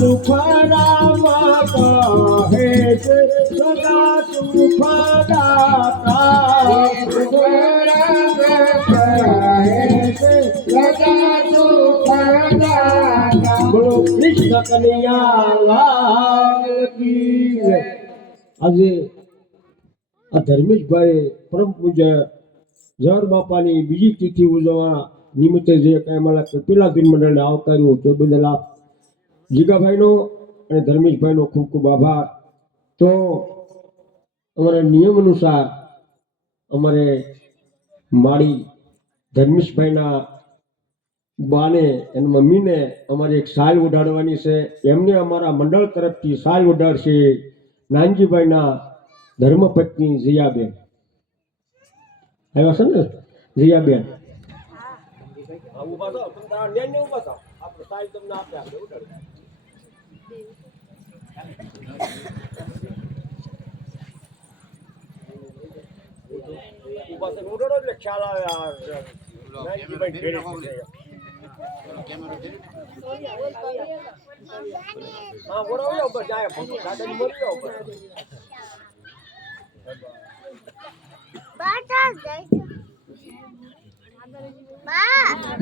સુખરામ કહે છે સદા સુખદાતા સુખરામ કહે છે સદા સુખદાતા બોલો કૃષ્ણ કનૈયા લાલ કી જય। આજે આ ધર્મેશભાઈ પરમ પૂજ્ય ઝવેર બાપાની બીજી તિથિ ઉજવવા નિમિત્તે જે કાંઈ મારા કપિલાધીન મંડળને આવકાર્યું તે બદલ આપ જીગાભાઈનો અને ધર્મેશભાઈનો ખૂબ ખૂબ આભાર। તો અમારા નિયમ અનુસાર અમારે માળી ધર્મેશભાઈના બાને અને મમ્મીને અમારે એક સાલ ઉડાડવાની છે। એમને અમારા મંડળ તરફથી સાલ ઉડાડશે નાનજીભાઈના ધર્મપત્ની જિયાબેન આવ્યા છે ને જિયાબેન ખ્યાલ આવે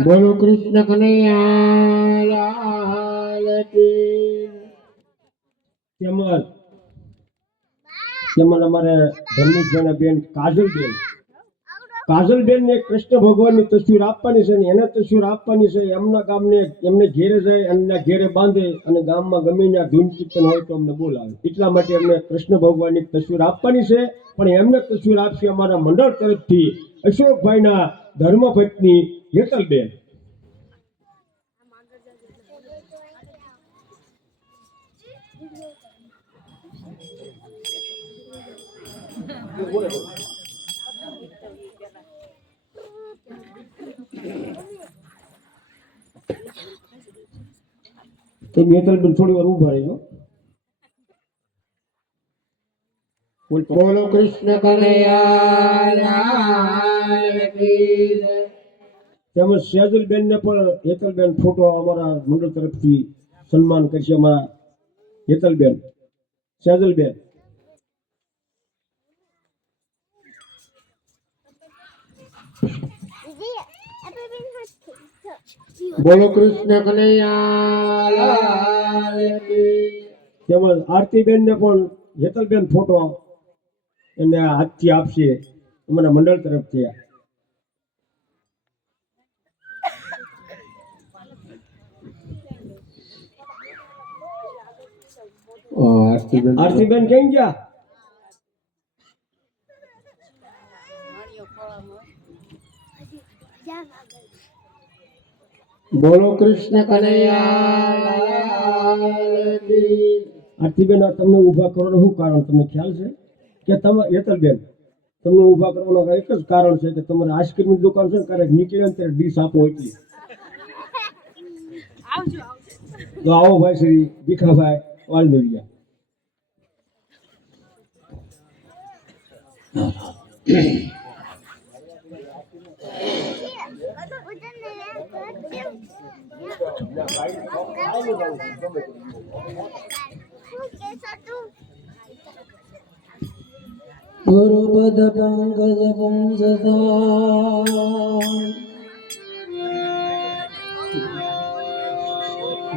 બોલો કૃષ્ણ કનૈયા લાલ કી તેમજ અમારે ધર્મેશભાઈના બેન કાજલબેન ને કૃષ્ણ ભગવાનની તસવીર આપવાની છે ને એને તસવીર આપવાની છે। એમના ગામને એમને ઘેરે જાય એમના ઘેરે બાંધે અને ગામમાં ગમે ત્યાં ધૂન કીર્તન હોય તો અમને બોલાવે એટલા માટે એમને કૃષ્ણ ભગવાનની તસવીર આપવાની છે। પણ એમને તસવીર આપશે અમારા મંડળ તરફથી અશોકભાઈના ધર્મપત્ની હેતલબેન। તો હેતલબેન થોડી વાર ઉભા રહેજો। બોલો કૃષ્ણ કનૈયા લાલ કી જય। તેમજ સેજલબેન ને પણ હેતલબેન ફોટો અમારા મંડળ તરફથી સન્માન કરશે અમારા હેતલબેન સેજલબેન। બોલો કૃષ્ણ કનૈયા લાલ કી તેમજ આરતીબેન ને પણ હેતલબેન ફોટો એને હાથથી આપશે અમારા મંડળ તરફથી। આરતીબેન કેમ ગયા? બોલો કૃષ્ણ કનૈયા લાલ કી। આરતીબેન તમને ઊભા કરવાનું શું કારણ તમને ખ્યાલ છે કે તમે હેતલબેન તમને ઊભા કરવાનું એક જ કારણ છે કે તમારે આઈસ્ક્રીમની દુકાન છે ને ક્યારેક નીકળે ને ત્યારે ડીશ આપો એટલી। તો આવો ભાઈ શ્રી ભીખાભાઈ વાલદેવિયા। ગુરુપદ પંકજ પુંસતા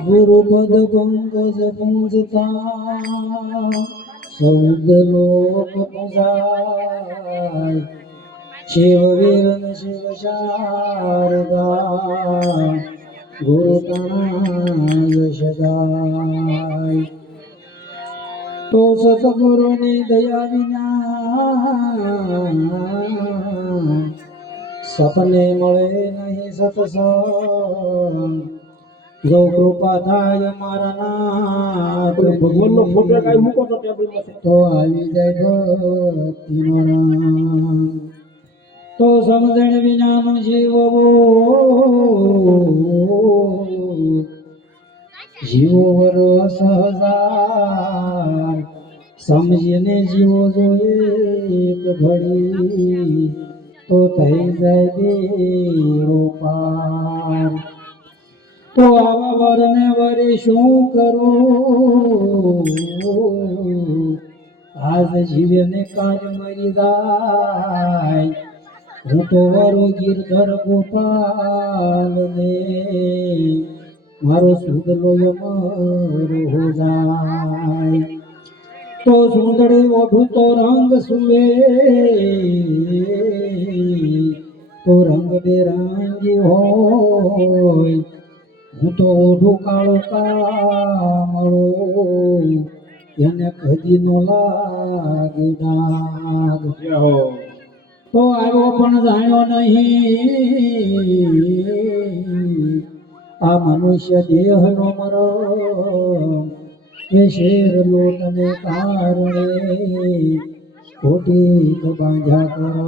ગુરુપદ પંકજ પુંસતા સૌદલોક પજાય શિવ વીર શિવ શારદા ગુરુ તણાય સદાય તો સતગુરુની દયા વિના સપને મળે નહીં સત્સંગ જો કૃપા થાય મારા નાથ ભગવાનનો ફોટો કાંઈ મૂકો તો ટેબલ માંથી તો આવી જાય ભક્તિનો રંગ તો સમજણ વિનાનું જીવવું જીવો વરો સહજાર સમજીને જીવો જોઈએ એક ઘડી તો થઈ જાય બેડો પાર તો આવા વરને વરે શું કરું આજ જીવ્યને કાજ મરી જાય હું તો વરો ગિરધર ગોપાલ ને મારો સુદલો અમર હો જાય તો સુંદરી ઓઢું તો રંગ સુવે તો રંગ બેરંગી હોય હું તો ઓઢું કાળો કામળો એને કદી નો લાગે ડાગ તો આવ્યો પણ જાણ્યો નહીં આ મનુષ્ય દેહનો મરમ એ શેર લોટને કારણે ખોટી બાંધ્યા કરો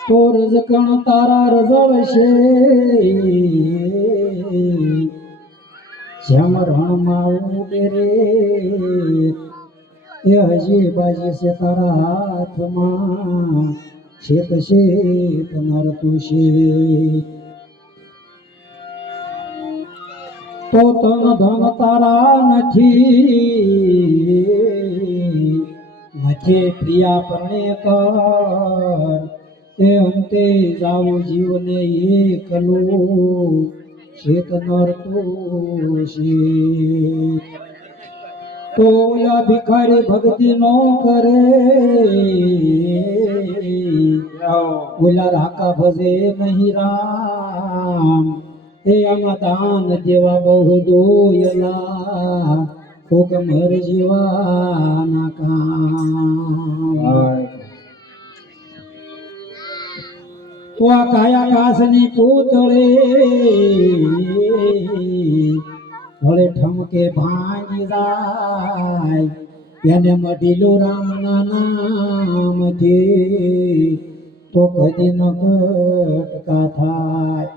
તો રજકણ તારા રજળશે જેમ રણમાં ઉડે રે એ હજી બાજી છે તારા હાથમાં શેત શેત નરતું છે તો તન ધન તારા નથી પ્રિયા પરણે કર એ અંતે જાવું જીવને એકલું શેત નરતું છે તો ઓલા ભિખારી ભક્તિ નો કરે ઓલા રાકા ભજે નહીં રામ એ આમાં દાન જેવા બહુ દોયલા કોક મર જીવાના કામ તો આ કાયા કાસની પૂતળે ભલે ઠમકે ભાંગી જાય એને મઢીલું રામના નામથી તો કદી ન કટકા થાય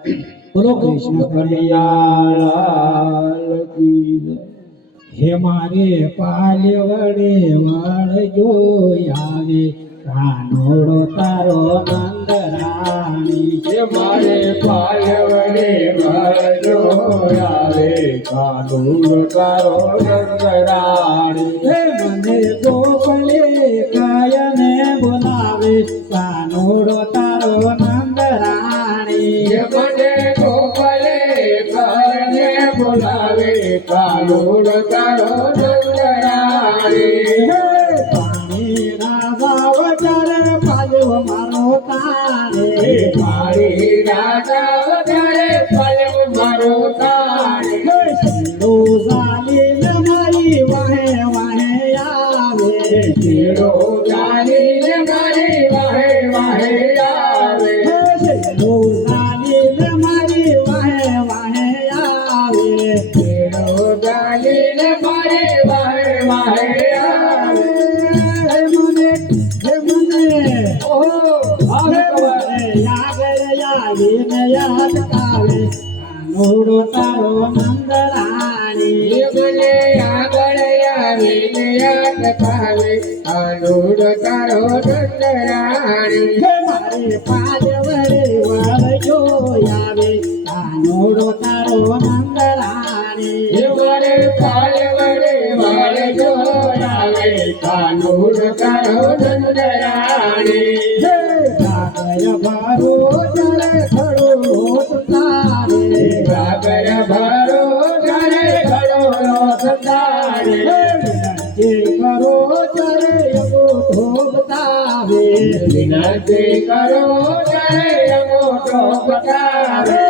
બોલો કૃષ્ણ કનૈયાલાલ કી જય. હે મારે પાલ્ય વડે વળજો આવે કાનોડો તારો નંદરાણી હે મારે પાય વડે વળજો આવે કાનૂર તારો નંદરાણી હે મને ગોપલે કાયને બોલાવે કાનોડો તારો નંદરાણી હે મને ગોપલે કાયને બોલાવે કાનૂર તારો નંદરાણી પાણી ના ભાવ ચારે પાલવ મારો તારે મારી રાજા વધારે પલવ મારો તારે શીરો ચાલીને મારી વાહે વાહે આવે શીરો ચાલીને મારી વાહે વાહે આવે શીરો ચાલીને મારી વાહે વાહે આવે શીરો ચાલીને મારી વાહે વાહે આવે મને ઓહો આવે કવારે યાદ આવીને યાદ આવે કાનોડો તારો નંદરાણી મને આગળ આવીને યાદ ખાવે કાનૂર તારો નંદરાણી હે મારે પાલવડે વળજો આવે કાનોડો તારો નંદરાણી મારે પાય વડે વાળજો આવે કાનૂર તારો નંદરાણી હે કાગય ભારો જરે ખડો તારે સાગર ભરો જરે ઘડો સતારે જે કરો જરે અંગૂઠો બતાવે વિનંતી કરો જરે અંગૂઠો બતાવે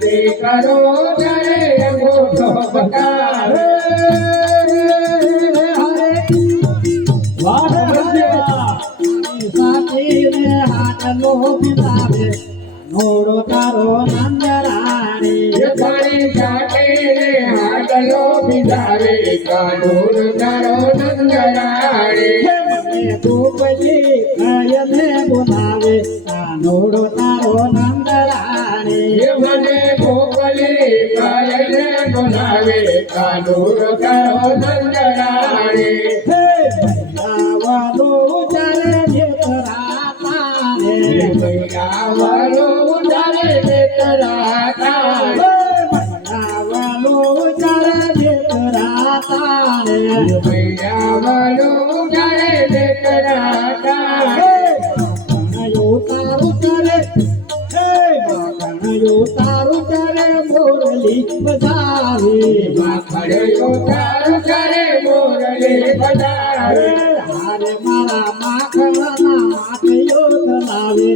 વિનંતી કરો ત્યારે અંગૂઠો બતાવે. વાહ હરદેવા. સાચીને હાટલો બિતાવે નોડો તારો નંદરાણી પાણી છાંટીને હાડલો બિધાવે કાનૂર તારો નંદરાણી. મને ગોપજી કયને બોલાવે નોડો તારો નંદરાણી મને ગોપલી કાયને બોલાવે કાનૂર તારો નંદરાણી. આવલો ઉતારે જેતરાતાને આવલો ઉતારે જેતરાતાને. આવલો ઉતારે જેતરાતાને આવલો ઉતારે જેતરાતાને. તારું કરે તારું કરે મોરલી બજાવે માખડ્યો તારું કરે મોરલી બજાવે. હારે મારા માખણના માટયો તલાવે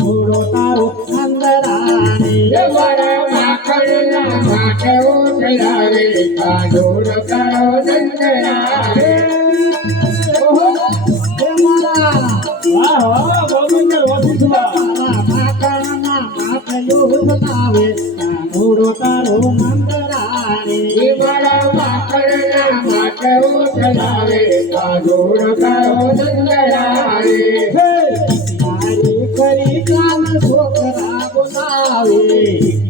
થોડો તારો નંદરાણી મારા માખણના માટે ઉઠલાવે કાનૂર તારો નંદરાણી. ઓહો હે મારા વાહ વાહ ગોવિંદર વસિષ્ઠ. મારા માખણના માટયો તલાવે થોડો તારો નંદરાણી મારા માખણના માટે ઉઠલાવે કાનૂર તારો નંદરાણી. તારી કરી કાન છોકરા બોલાવે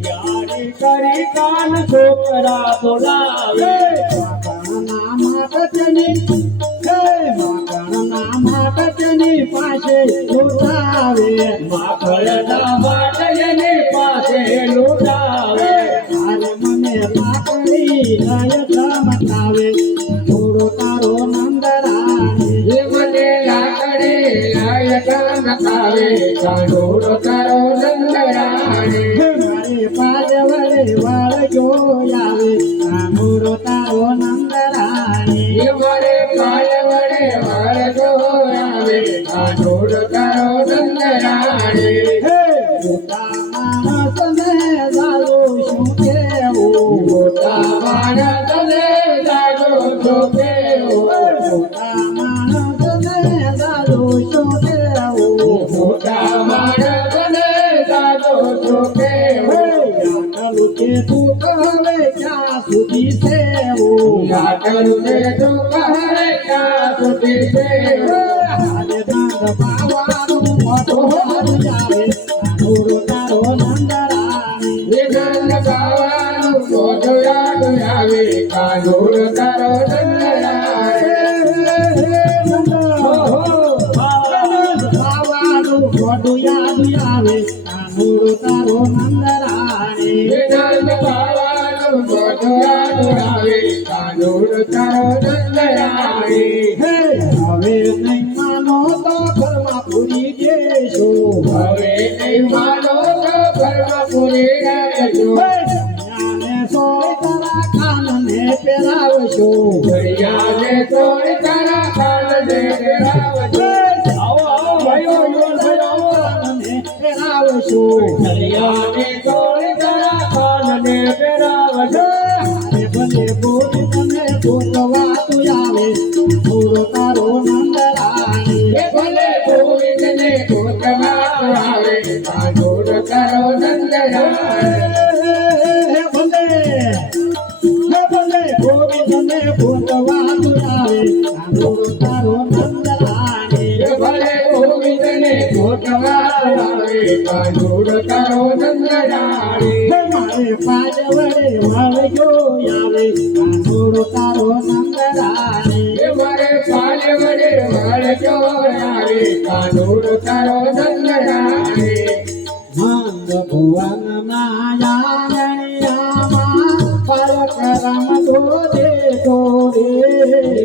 યારી કરી કાન છોકરા બોલાવે. માકણના માટની માકણના માટની પાસે લૂટાવે માખણના માટની પાસે લૂટાવે. તારે મને પાકડી લય ચમકાવે થોડો તારો નંદરાણી મને લાકડી લાય ચમકાવે કાનૂર તારો નંદરાણી. મારે પાજવડે વળગ્યો આવે કાનુડો તારો નંદરાણી મારે પાલ વડે વળગો આવે કાનૂર તારો નંદરાણી. મોટા માણસને જાલો શું કેવું મોટા માણસને જાગો છો કેવો. મોટા માણસને જાલો શું કેવું મોટા માણસને જાગો છો કેવો. આટલું કે તું કહે ક્યાં સુધી સેવું લાકડું છે તું કહે ક્યાં સુધી સેવો. આજે દાંત પાવાનું મોટો હાર જાવે કાનુડો તારો નંદરાણી વિનંદ ગાવાનું મોઢું યાદ આવે કાનૂર તારો નંદરાણી. ઓહો પાવાનું મોટું યાદ આવે કાનુડો તારો નંદરાણી વિનંદ ગાવાનું મોઢું યાદ આવે કાનૂર તારો નંદરાણી. હવે નહીં માનો તો ઘરમાં પૂરી દેશો હવે નહીં માનો તો ઘરમાં પૂરી રાખજો. કન્યાને સોય તારા કાનને પહેરાવશો ઘડિયાળને તોડ તારા કાનને પહેરાવજો. આવો આવો ભાઈઓ યુવાન ભાઈઓ આવો. કાનને પહેરાવશો ઘડિયાળને તોડ તારા કાનને પહેરાવજો. અરે ભલે બોલી તને ગોતવા તું આવે થોડો તારો નંદરાણી એ ભલે ગોવિંદને ગોતવા આવે કાનૂર તારો નંદરાણી. ભલે ગોવિંદને ગોતવા તું આવે કાનુડો તારો નંદરાણી એ ભલે ગોવિંદને ગોતવા આવે કાનૂર તારો નંદરાણી. મારે પાજ વડે વળગ્યો આવે કાનુડો તારો નંદરાણી એ મારે પાલ વડે વળજો આવે કાનૂર તારો નંદરાણી. મંદ ભુવન માયામણિયામાં પલકરમ ધોરે ધોરે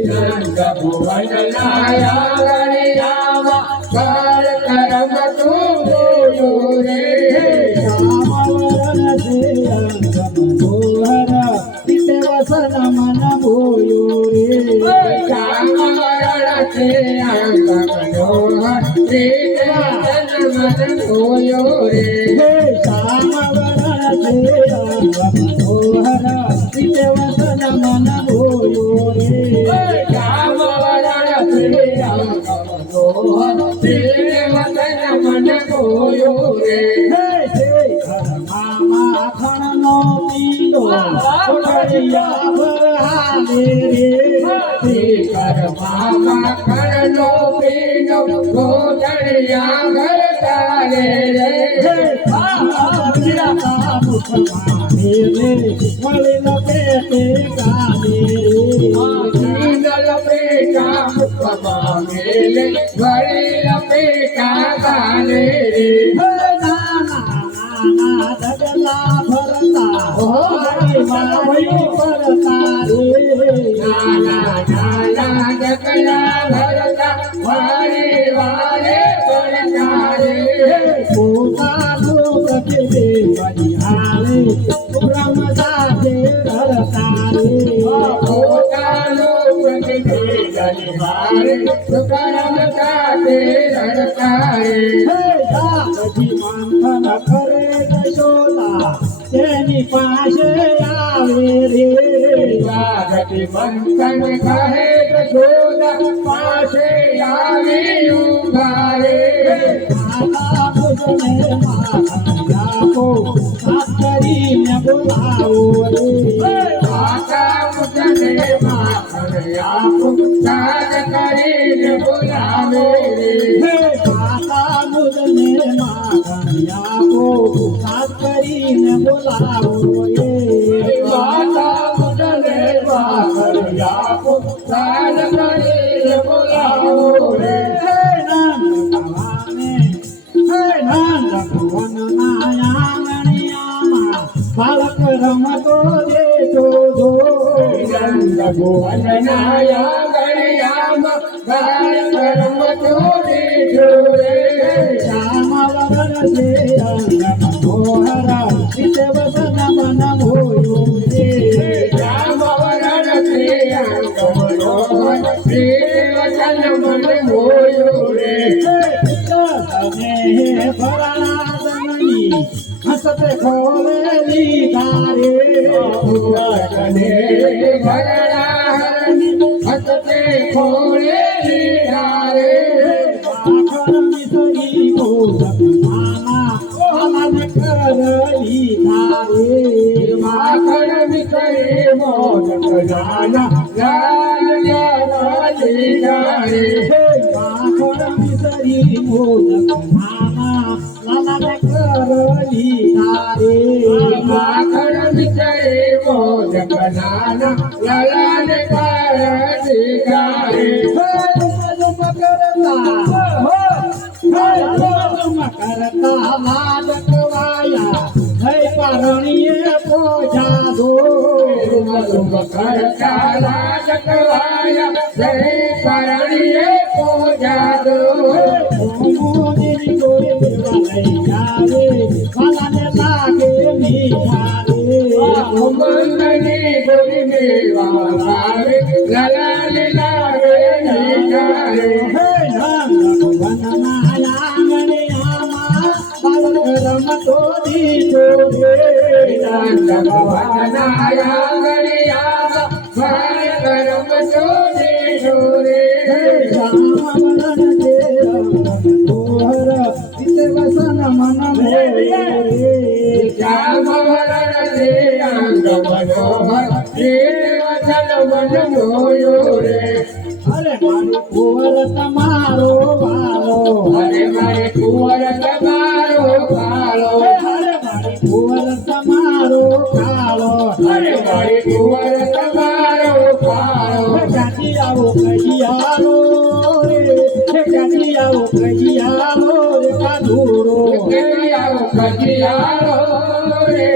નંદ ભુવન નાયાગણિયામાં બાળ કરમ તું જોયું રે. શ્યામવરણ છે અંગ મનોહર પિતે વસન મન ભોયો રે શ્યામ વરણ છે અંગ મનોહર શ્રી મન હોયો રે. શ્યામવરણ છે માખણનો પીલો કોટડિયા ભરાવે ડગલા ભરતા મંથન કરે જશોદા તેની પાસે આવે રે મંથન કહે જશોદા પાસે આવી ઉભા રે માતા પુજને આપો સાત કરીને બોલાવો રે માતા મુજને માખણ આપો સાજ કરીને બોલાવે રે માતા પુજને આપો સાત કરીને બોલાવો રે માતા મુજને માખણ આપો સાજ કરીને બોલાવો રે બાળક રમતો દેતો દો ભુવનનાયા ગણિયામાં બાળક રમતો દેજો રે શ્યામવર છે મનોહર વિશે વસન મન ભોયું રે રામવરણ શ્રી અંગ મનોહર શ્રી વચન મન મોયો રે હસતે ખોલેલી તારે કને ભરણા હરની હસતે ખોળેલી ધારે માખણ મિસરી ગોરખ મામા આનંદ કરલી તારે માખણ વિકરે મોદક નાના લાલ લાલી ધારે માખણ મિસરી ગોરખ મામા આનંદ કરલી તારે માખણ વિકરે મોદક નાના લાલ કારતી ધારે કરતા લાડકવાયા હૈ પરણીએ પોજા દો કરતા લાડકવાયા જય પરણીએ પૂજા દો મોદી કોઈ દેવા લઈ જાવે વાલાને લાગે મીઠારે મંગની ગોરી મેવા લાવે લાલાને લાવે નીકારે હે નામ વનનાયા ગણ્યામાં બાળક રમતો દીધો રે ભગવાનાયા ગણિયામાં ભારત રમતો દેજો રે શ્યામવરણ છે મનોહર વિશે વસન મન શ્યામવરણ શ્રી અંગ મનોહર શ્રી વચન મન મોયો રે અરે મારી કુંવર તમારો વાલો અરે મારે કુંવર તમારો કાળો અરે મારી કુંવર તમારો કાળો અરે મારે કુંવર તમારો કાળો ગાડી આવો કહિયારો રે ગાડી આવો કહિયારો રે કાઢુરો કજિયારો કજિયારો રે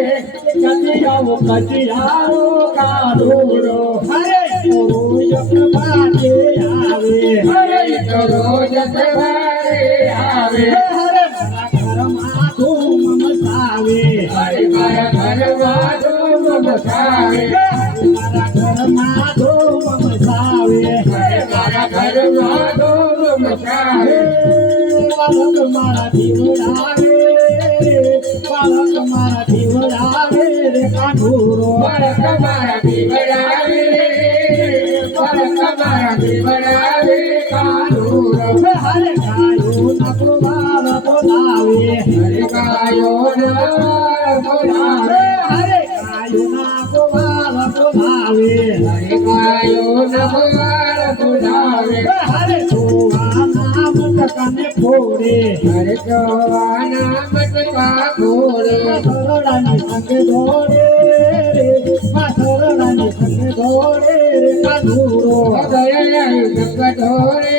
ગાડી આવો કહિયારો કાઢુરો અરે રોજ બાટે આવે અરે તો રોજ સવારે આવે હરે મારા ઘરમાં ધૂમ મચાવે અરે મારા ઘરમાં ધૂમ મચાવે મારા ઘરમાં ધૂમ મચાવે અરે મારા ઘરમાં ધૂમ મચાવે બાળક મારા દીવડાવે બાળક મારા દીવડાવે રે કાઢુરો બાળક મારા બીવડાવે બાળક મારા બીવડાવે કાળો ફોડે હરે જોવાના બટકા ફોડે સરળાની સંગે દોડે રે સરળાની સંગે દોડે રે કાનુડો પગળિયા જગઢોરે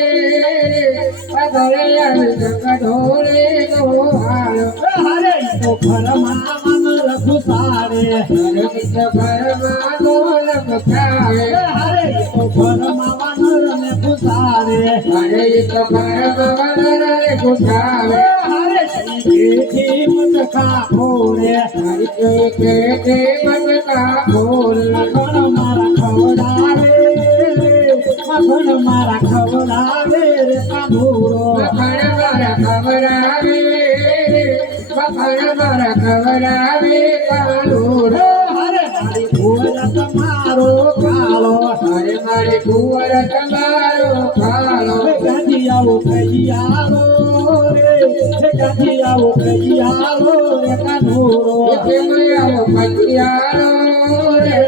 પગળિયા જગઢોરે ગોહાળ હરે તો ઘરમાં મન રખુ સારે હરે કિત ભરમાં ગોલ બતાવે હરે તો ઘરમાં મન રમે ખુસારે હરે કિત ભરમાં વનરે ગુઠાવે હરે જેથી મટકા ફોડે હરે કે બટકા ફોડે મખણ મારા ખવડાવે રે મખણ મારા ખવડાવે રે કાનુડો મખણ મારા ખવડાવે મખણ મારા ખવડાવે કાનુડો હરે મારી ભૂલ તમારો કાળો હરે મારી કુંવર તમારો ખાલો ગાંધી આવો કહી આવો રે ગાંધી આવો કહી આવો રે કાનુડો કટિયાઓ કટિયાળો રે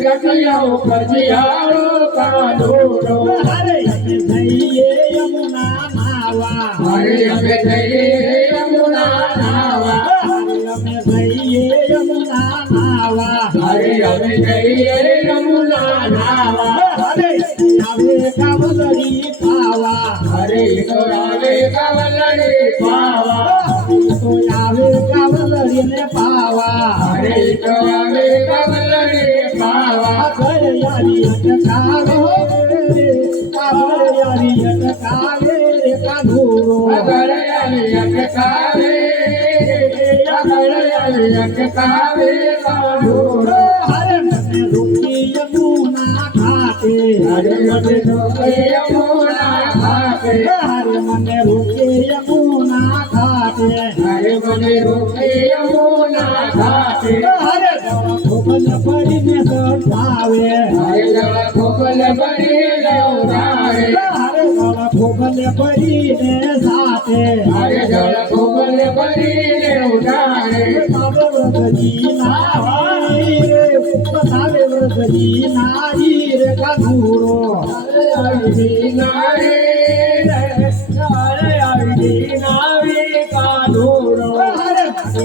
કટિયાઓ કટિયાળો કાનુડો હરે અમે જઈએ યમુના નાવા હરે અમે જઈએ યમુના નાવા હરે અમે જઈએ યમુના નાવા હરે અમે જઈએ યમુના નાવા હરે આવે કાવલરી પાવા હરે તો આવે કવલરી પાવા તો આવે કાવલરી ને પાવા હરે તો આવે કવલરી પાવા ઘરે યારી અટકાવે રે કાવલે યારી અટકાવે રે કાનુડો અગર આવી અટકાવે અગર આવી અટકાવે કાનુડો હરે મને રૂકી યમુના ઘાટે હરે મને રોકે યમુના ઘાટે હરે મને રૂકી યમુના ઘાટે હરે મને રોકે યમુના ઘાટે હરે ખોબલ પડીને સટાવે હરે જળ ખોબલ ભરી લવરાવે હરે ખોબલ પડીને સાટે હરે જળ ખોબલ ભરી લવરાવે બતાવે વ્રતજી નારી રે બતાવે વ્રતજી નારી રે કાનુડો આવી નારે આવી નારે કાનુડો હરે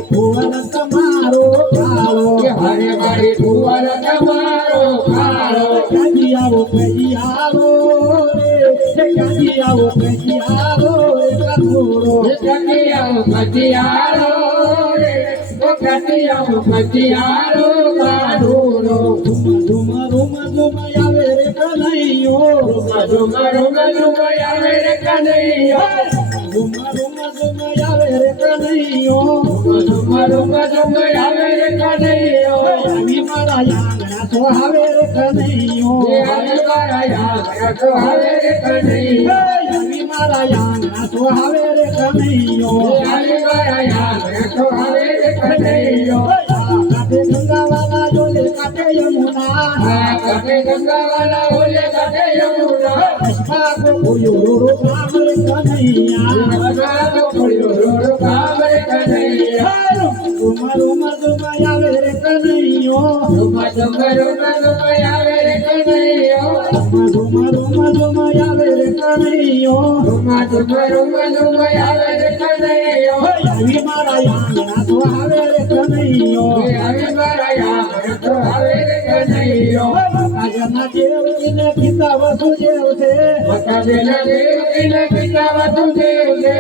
ભુવન તમારો કાળો હરે મારી કુંવર તમારો કાળો ગાંધી આવો કહી આવો રે ગાંધી આવો કહી આવો રે કાનુડો કટિયાઓ કટિયાળો રે કટિયાઓ કટિયાળો કાનુડો ધુમ ધુમ ધુમ આવે રે કનૈયો ઝુમ ઝુમ ઝુમ આવે રે કનૈયો ધુમ ધુમ ધુમ આવે રે કનૈયો ઝુમ ઝુમ ઝુમ આવે રે કનૈયો આવી મારા યાંગણા તો આવે રે કનૈયો હરે મારા યાદ તો આવે રે કનૈયો આવી મારા યાંગણા તો આવે રે કનૈયો હરે મારા યાદ તો આવે રે કનૈયો કાપે ગંગાવાલા જોલે કાપે યમુના આ કટે ગંગાવાલા ઓલે કટે યમુના અષ્ટાગો ભૂયો કામ રે કનૈયા ભગવાનો પડ્યો રોડ કામ રે કનૈયા ધુમ ધુમ ધુમ આવે રે કનૈયો ઝુમ ઝુમ ઝુમ આવે રે કનૈયો ધુમ ધુમ ધુમ આવે રે કનૈયો ઝુમ ઝુમ ઝુમ આવે રે કનૈયો આવી મારા યાંગણા તો આવે રે કનૈયો હરે મારા યાદ તો આવે રે કનૈયો આજના દેવજીને પિતા વસુદેવ છે મતાજના દેવકીને પિતા વસુદેવ છે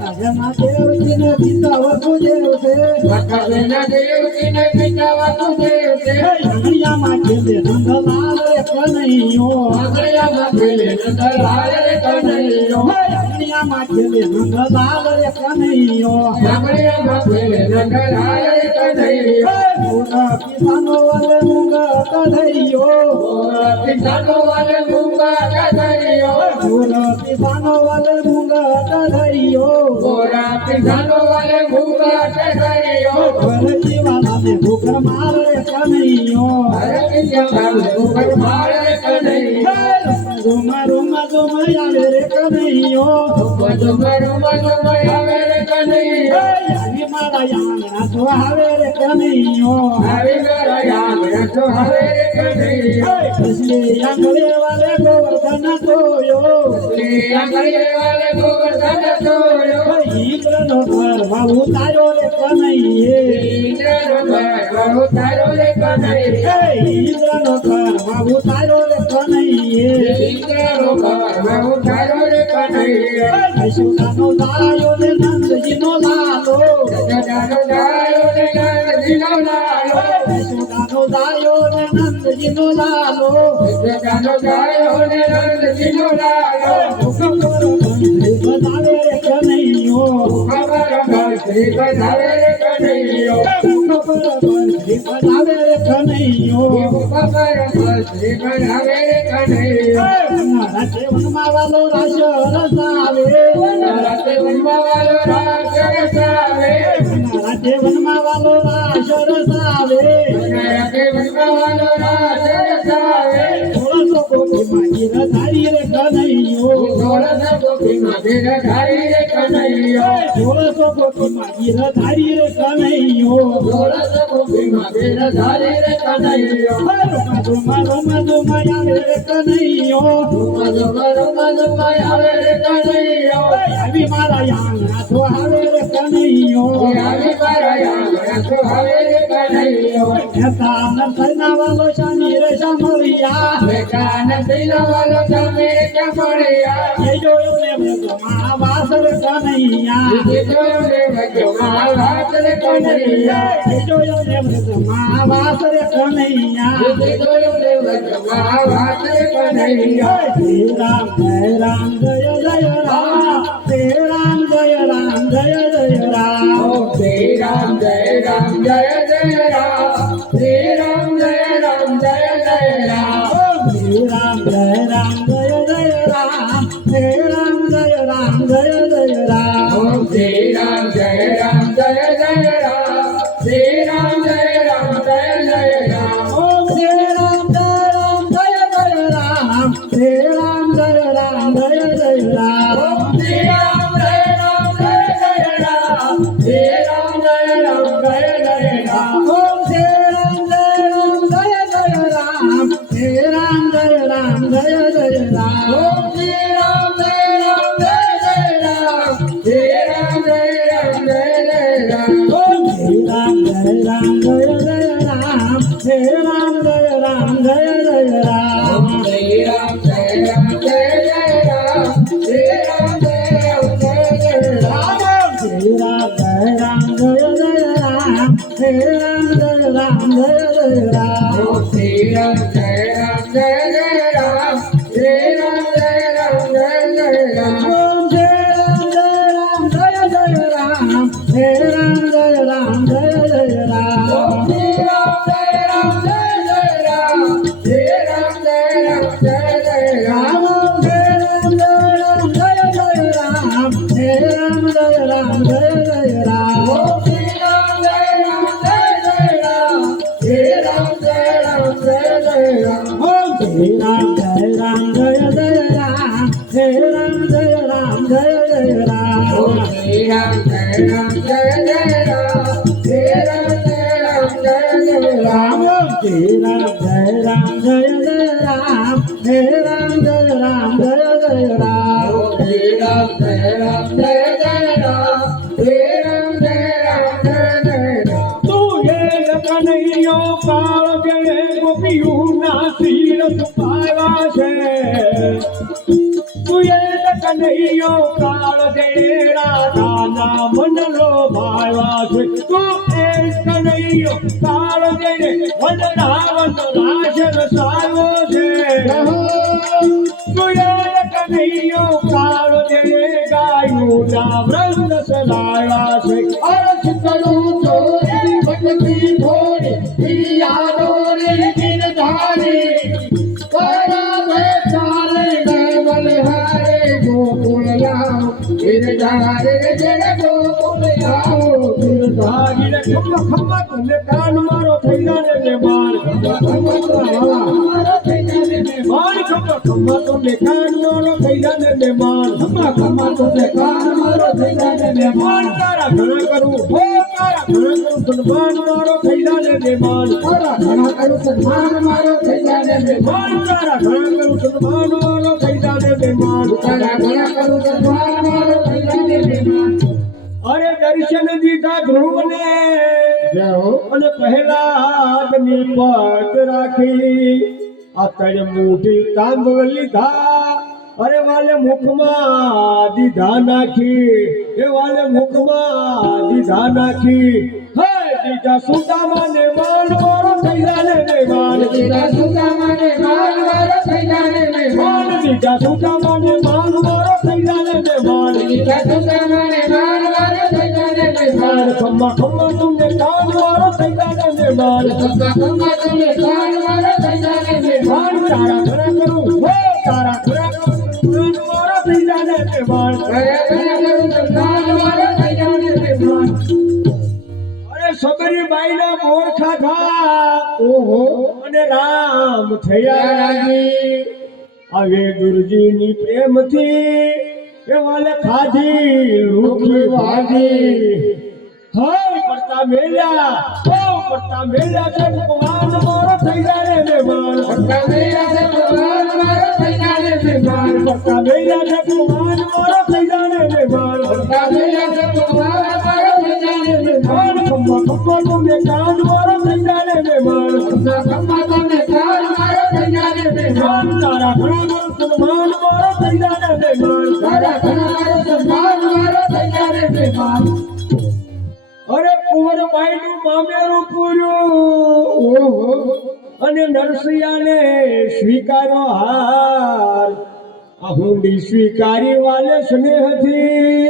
આજના દેવજીને પિતા વસુદેવ છે મતાજના દેવકીને પિતા વસુદેવ છે દુનિયામાં કેલે નંદલાલ રે કનૈયો આગળિયામાં પેલે નંદલાલ રે કનૈયો દુનિયામાં કેલે નંદલાલ રે કનૈયો આગળિયામાં પેલે નંદલાલ રે કનૈયો મોટા કિસાનો વાલે મુંગા કઢૈયો પિતાનો વાલે મૂંગા કનૈયો મોટા કિસાનો વાલે મુંગા કઢૈયો ગોરા પિતાનો વાલે મૂંગા કનૈયો ભરતી વાલા ને ભૂખ માર રે કનૈયો હરે પિતા ઉપર મારે કનૈયો રૂમ રૂમ ધુમ આવે રે કનૈયો ધુમ આવે રે કનૈયો આવી મારા આંગણા તો આવે રે કનૈયો આવી મારા આંગણા તો આવે રે કનૈયો કૃષ્ણ આંગણે વાલે ગોવર્ધન જોયો આંગણે વાલે ગોવર્ધન જોયો ઇન્દ્રનો ઘરમાં ઉતાર્યો રે કનૈયે ઇન્દ્રનો ઘરમાં ઉતાર્યો રે કનૈયો ઇન્દ્રનો ઘરમાં ઉતાર્યો રે કનૈયે ઇન્દ્રનો ઘરમાં ઉતાર્યો રે કનૈયો યશોદાનો દાયો ને નંદજીનો લાલો યશોદાનો દાયો ને નંદજીનો લાલો યશોદાનો દાયો ને નંદજીનો લાલો યશોદાનો દાયો ને નંદજીનો લાલો બનાવે રે કનૈયો ખબર શ્રી બનાવે રે કનૈયો બનાવે રે કનૈયો ખબર શ્રી બનાવે રે કનૈયો રાતે વનમાં વાલો રાશો રસાવે રાતે વનમાં વાલો રાજ રસાવે રાતે વનમાં વાલો રાશો રસાવે રાતે વનમાં વાલો રાજ રસાવે થોડો કોકી માગી રધારી રે કનૈયો સોળસ ગોપી માધીર ધારી રે કનૈયો થોડો કોકી માગી રધારી રે કનૈયો સોળસ ગોપી માધીર ધારી રે કનૈયો આવે રે કનૈયો આવે રે કનૈયો આવી મારા આંગણા તો આવે રે કનૈયો આવી મારા આંગણા તો આવે રે કનૈયો નેતા નરસૈના વાલો શાની રે શામળિયા બેટાન પીલા વાલો તમે કમળિયા એ જોયો ને વ્રતમાં વાસ રે કનૈયા એ જોયો રે ભગવાન વાત રે કનૈયા એ જોયો ને વ્રતમાં વાસ રે કનૈયા એ જોયો રે ભગવાન વાત રે કનૈયા શ્રી રામ જય રામ શ્રી રામ જય રામ ઓ શ્રી રામ જય રામ જય જય રામ શ્રી રામ જય રામ જય જય રામ શ્રી રામ જય રામ જય રામ શ્રી રામ જય રામ જય રામ ઓ શ્રી રામ જય રામ જય જય રામ શ્રી રામ જય રામ જય જય રામ ઓમ શ્રી રામ જય રામ જય રામ શ્રી રામ જય રામ જય રામ શ્રી રામ જય રામ જય જય રામ શ્રી રામ જય રામ જય જય રામ ઓમ શ્રી રામ જય રામ જય રામ શ્રી રામ જય રામ જય રામ ઓ શ્રી રામ જય રામ જય જય રામ શ્રી રામ જય રામ જય જય રામ ઓમ શ્રી રામ જય રામ જય રામ શ્રી રામ જય રામ જય રામ શ્રી રામ જય રામ જય જય રામ શ્રી રામ જય રામ જય જય રામ શ્રી રામ જય રામ જય રામ શ્રી રામ જય રામ જય રામ ઓ શ્રી રામ જય રામ જય જય રામ શ્રી રામ જય રામ જય જય રામ ઓમ શ્રી રામ જય રામ જય રામ શ્રી રામ જય રામ જય રામ ઓ શ્રી રામ જય રામ જય જય રામ શ્રી રામ જય રામ જય જય રામ રામ શ્રી રામ જય રામ જય રામ શ્રી રામ જય રામ જય રામ ઓ શ્રી રામ જય રામ જય જય રામ શ્રી રામ જય રામ જય જય રામ ઓમ શ્રી રામ જય રામ જય રામ શ્રી રામ જય રામ જય રામ ઓ શ્રી રામ જય રામ જય જય રામ શ્રી રામ જય રામ જય જય રામ રામ શ્રી રામ જય રામ જય રામ શ્રી રામ જય રામ જય રામ ઓ શ્રી રામ જય રામ જય જય રામ શ્રી રામ જય રામ જય જય રામ તું એ કનૈયો કાળ જે ગોપીઓના શિર છુપાવ્યા છે તું એ કનૈયો કાળ જે રાધાના મન લોભાવ્યા છે તું એ કનૈયો કાળ જે વન રાવણ રાજ રસાયો છે તું એ કનૈયો કાળ જે ગાયુના વ્રત સલાયા છે અરજ કરું ચોરી ભટકી થોડી પિયા દોરી ગિરધારી કરાવે ચાલે બલહારે ગોકુળ આવો ગિરધારે જળ ગોકુળ આવો ગિરધારી ભાગીને ખમ્મા ખમ્મા તને કાન મારો થઈ જાને ને માર મારો થઈ જાને ને માન ખમ્મા ખમ્મા તમને કાન મારો થઈ જાને મહેમાન ખમ્મા ખમ્મા તમને કાન મારો થઈ જાને મહેમાન તારા ઘણા કરું હો તારા ઘણા કરું સન્માન મારો થઈ જાને મહેમાન તારા ઘણા કરું સન્માન મારો થઈ જાને મહેમાન તારા ઘણા કરું સન્માન મારો થઈ જાને મહેમાન તારા ઘણા કરું સન્માન મારો થઈ જાને મહેમાન અરે દર્શન દીધા ધ્રુવને જય હો અને પહેલાદની પગ રાખી આ તળ મુઠી તાંબળ લીધા અરે વાલે મુખમાં દીધા નાખી એ વાલે મુખમાં દીધા નાખી હે દીધા સુદામાને માન મારો થઈ જાને મહેમાન દીધા સુદામાને માન મારો થઈ જાને મહેમાન દીધા સુદામાને માન મારો થઈ જાને મહેમાન દીધા સુદામાને માન મારો થઈ જાને મહેમાન ખમ્મા ખમ્મા તમને કાન મારો થઈ જાને મહેમાન ખમ્મા ખમ્મા તમને કાન મારો થઈ જાને મહેમાન તારા ઘણા કરું હો તારા ઘણા કરું કાન મારો થઈ જાને મહેમાન તારા ઘણા કરું સન્માન મારો થઈ જાને મહેમાન અરે સબરીબાઈના મોર ખાધા ઓહો અને રામ થયા રાજી આવે ગુરુજીની પ્રેમથી એ વાલે ખાધી રૂખી ભાજી હાય પડતા મેલ્યા છે ભગવાન મારો થઈ જાને મહેમાન પડતા મેલ્યા છે ભગવાન મારો થઈ જાને મહેમાન પડતા મેલ્યા છે ભગવાન મારો થઈ જાને મહેમાન પડતા મેલ્યા છે ભગવાન મારો થઈ જાને મહેમાન ખમ્મા ખમ્મા તમને કાન મારો થઈ જાને મહેમાન ખમ્મા ખમ્મા તમને કાન મારો થઈ જાને મહેમાન તારા ઘણા સન્માન મારો થઈ જાને મહેમાન તારા ઘણા મારો સન્માન મારો થઈ જાને મહેમાન અરે કુંવરબાઈનું મામેરું પૂર્યું ઓહો અને નરસિંહાને સ્વીકાર્યો હાર અહુંડી સ્વીકારી વાલે સ્નેહથી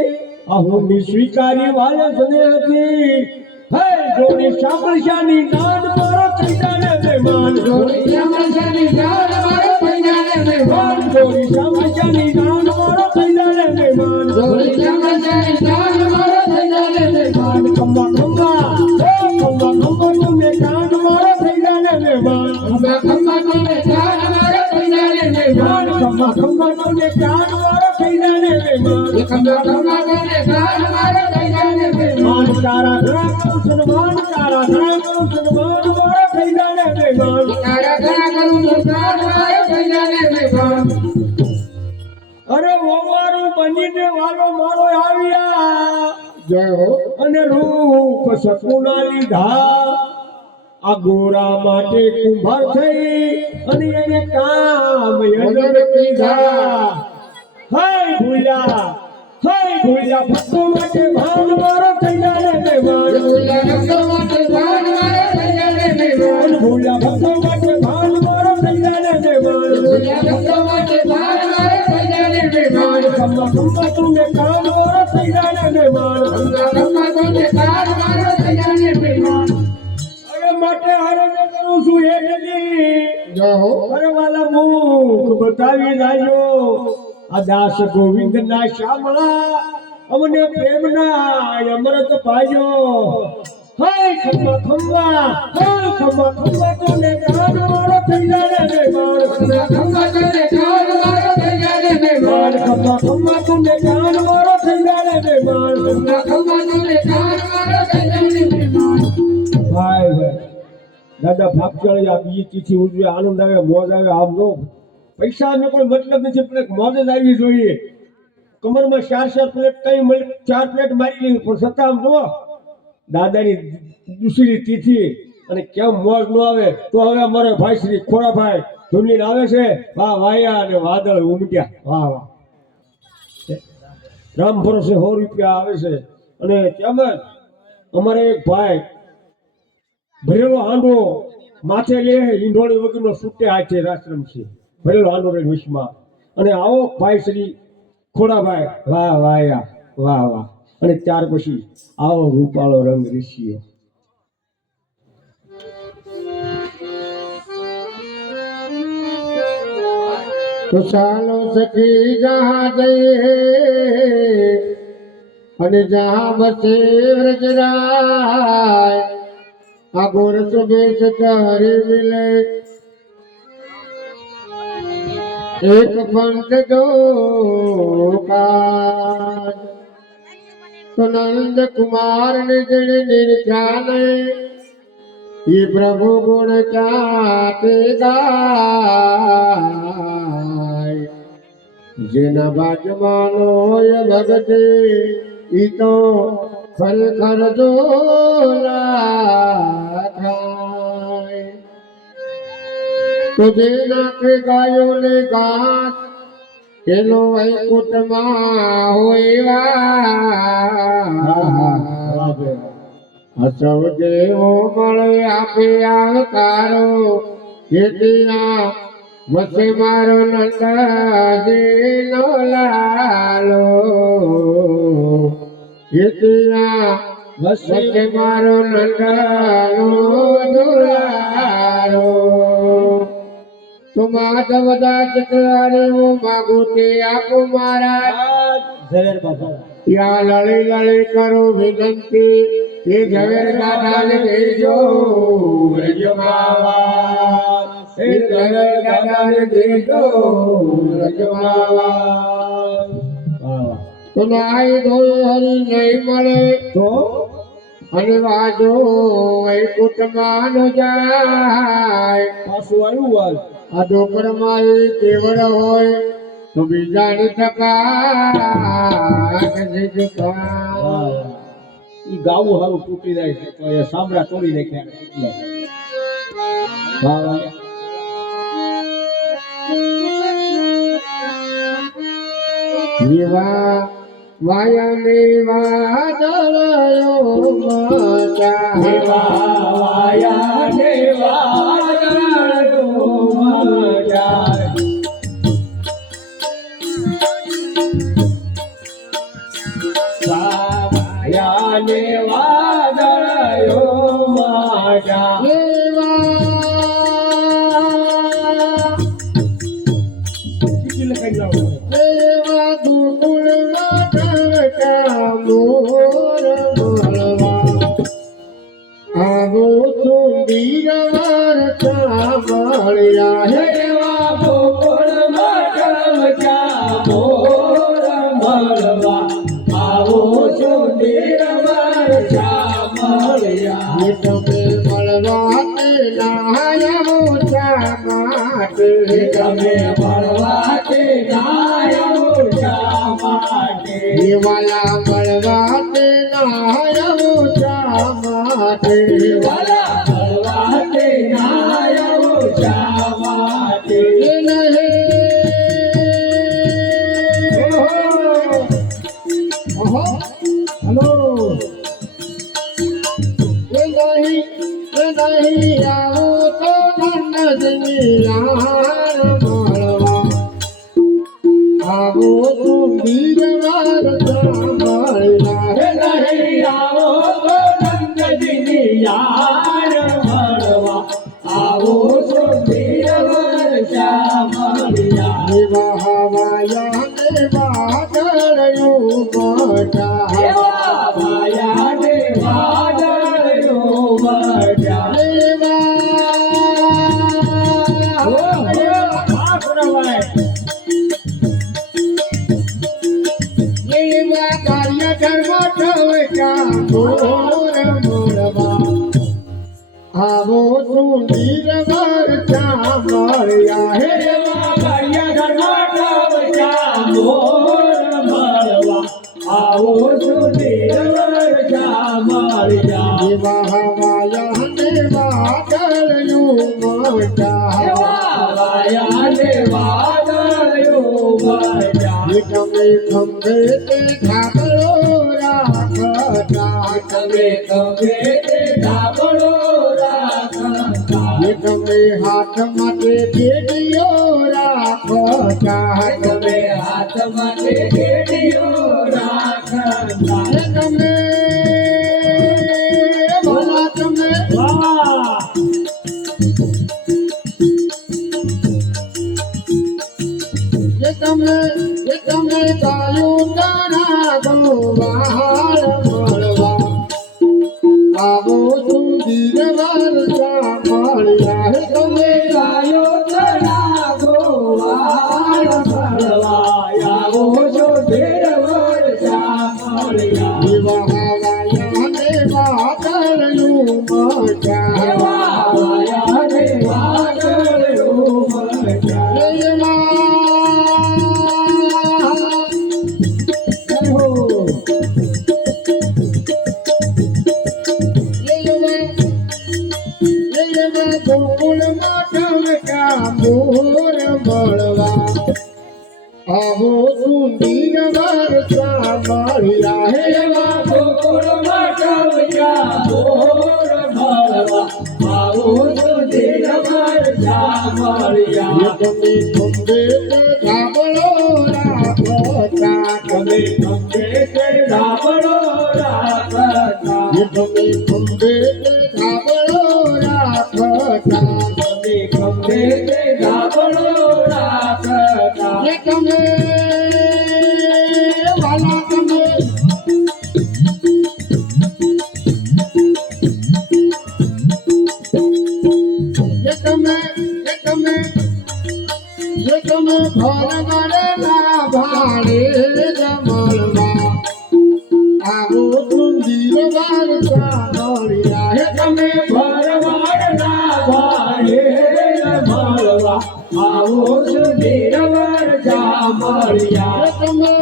અહુંડી સ્વીકારી વાલે સ્નેહથી હે જોડી સાંભળશાની દાન મારો થઈ જાને મહેમાન જોડી સાંભળશાની દાન મારો થઈ જાને મહેમાન જોડી સાંભળશાની દાન મારો થઈ જાને મહેમાન જોડી સાંભળશાની દાન મારો થઈ જાને મહેમાન ખમ્મા ખમ્મા તમને કાન મારો થઈ જાને મહેમાન ખમ્મા ખમ્મા તમને કાન મારો થઈ જાને મહેમાન ખમ્મા ખમ્મા તમને કાન મારો થઈ જાને મહેમાન ખમ્મા ખમ્મા તમને કાન મારો થઈ જાને મહેમાન તારા ઘણા કરું સન્માન તારા ઘણા કરું સન્માન મારો થઈ જાને મહેમાન તારા ઘણા કરું સન્માન મારો થઈ જાને મહેમાન અરે વવારું બનીને વાલો મારો આવ્યા જય હો અને રૂપ સકુના લીધા આ ગોરા માટે કુંભાર થઈ અને એને કામ યજ્ઞ કીધા હાય ભૂલ્યા ભક્તો માટે ભાન મારો થઈ જાને મહેમાન ભૂલ્યા ભક્તો માટે ભાન મારો થઈ જાને મહેમાન ભૂલ્યા ભક્તો માટે ભાન મારો થઈ જાને મહેમાન ભૂલ્યા ભક્તો માટે ભાન મારો થઈ જાને મહેમાન ખમ્મા ખમ્મા તમને કામ મારો થઈ જાને મહેમાન ખમ્મા ખમ્મા તમને કાન મારો થઈ જાને મહેમાન અરે માટે આરોગ્ય કરું છું હે જગી જય હો અરે વાલા મુખ બતાવી જાજો આ દાસ ગોવિંદ ના શ્યામળા અમને પ્રેમના અમૃત પાજો હાય ખમ્મા ખમ્મા તમને કાન મારો થઈ જાને મહેમાન ખમ્મા ખમ્મા તમને કાન મારો થઈ જાને મહેમાન ખમ્મા ખમ્મા તમને કાન મારો થઈ જાને મહેમાન ખમ્મા ખમ્મા તમને કાન મારો થઈ જાને મહેમાન ભાઈ દાદા ભાગ ચડે આ બીજી ચીઠી ઉજવે આનંદ આવે મોજ આવે આમ નો પૈસા નો કોઈ મતલબ નથી પણ એક મોજ જ આવી જોઈએ કમરમાં ચાર પ્લેટ કઈ મળી 4 પ્લેટ મારી લીધી પણ છતાં આમ જો દાદાની દૂસરી તિથિ અને કેમ મોજ નો આવે તો હવે અમારે ભાઈ શ્રી ખોડાભાઈ ધૂલીને આવે છે વાહ વાયા અને વાદળ ઉમટ્યા વાહ વાહ રામ ભરોસે 100 રૂપિયા આવે છે અને તેમ જ અમારે એક ભાઈ ભરેલો હાંડો માથે લે ઈંડોળી વગરનો છૂટે હાથે રાશ્રમ છે ભરેલો હાંડો રે વિશ્વમાં અને આવો ભાઈ શ્રી ખોડાભાઈ વાહ વાયા વાહ વાહ અને ત્યાર પછી આવો રૂપાળો રંગ ઋષિયો तो चालो सखी जहाँ जइए અને જहाँ बसे व्रजराय आ गोरस बेस तारे मिले એક પંથ જો કાજ તો નંદ કુમાર ને જેને નિર્ખ્યાને એ પ્રભુ ગુણ ક્યાંથી ગાય જેના ભાગ્યમાં હોય ભગતે ઈ તો ખરેખર જોલા થાય તો જે નાખે ગાયો ને ઘાસ એનો વૈકુંઠમાં હોય હસવ દેવો મળે આપે આવકારો જેથી વસે મારો નંદાજી નો લાલો જેથી વસે મારો નંદાનો દુલારો તો માધવ દાસ ત્યારે હું માગું તે આપો મારા ઝવેર બાપા યા લળી લળી કરો વિનંતી એ ઝવેર દાદાને દેજો વ્રજમાવા એ ઝવેર દાદાને દેજો વ્રજમાવા તો નાઈ ધોઈ હરી નહીં મળે તો અને વાજો વૈકુંઠમાં ન જાય પાછું આવ્યું વાત આ ડોકરમાં એ કેવળ હોય તો બીજાને ટકા ઈ ગાવું હારું તૂટી જાય છે તો એ સાંભળા તોડી નાખ્યા એટલે વાહ વાહ જીવા વાયને વાદળયો મચા વાયાને વાદળો મચાય વાયાને વાદળો મચાય કેટલી લખાઈ લાવો દેવા દુકુળ માતા મોર મળવા આવો સુંદર વાર્તા મળ્યા હે દેવા ગોકુળ મચા મોર મળવા આવો સુંદર વર્ષા મળ્યા હે તમે મળવા તે નાયા ઓછા માટે તમે મળવા તે નાયો શા માટે દેવાલા મળવા તે નાયા ઓછા માટે વાલા મળવા તે નાયો શા માટે હલો નહીં આવો તો નંદની યાર મળવા આવો તું વીરવાર સાંભળ્યા હે નહીં આવો તો નંદજીની યાર મળવા આવો સુંદર વર્ષા મળ્યા દેવા હવાયા ને વાદળયું મોટા એવા વાયા ને વાદળો મજા આવો સુંદર વર્ષા મળ્યા હે એવા ગાયા ધર્માઠા બચા મોર મળવા આવો સુંદર વર્ષા મળ્યા દેવા હવાયા ને વાદળયું મોટા એવા વાયા ને વાદળો મજા તમે ખંભે તે ધાબળો રાખતા તમે તમે તે ધાબળો રાખતા તમે હાથ માટે ભેટીઓ રાખતા તમે હાથ માટે કેડીઓ રાખતા તમે ભલા તમે વાહ તમે ગાયું તારા ગોવાળ મળવા આવો સુંદર વર્ષા મળ્યા હે તમે ગાયો તરા ગોવા હે એવા ગોકુળમાં ટવયા મોર મળવા આવો સુધી રમણ જામળિયા તમે ખંભે ધાબળો રાખતા તમે ખંભે તે ધાબળો રાખતા તમે ખંભે ધાબળો રાખતા તમે ખંભે તે ધાબળો રાખતા તમે વાલા તમે તમે ભરગડના ભાડે જમણવા આવો સુંદર વારસા મળ્યા હે તમે ભરવાડના ભાડે મળવા આવો સુધી રમણ જામળિયા તમે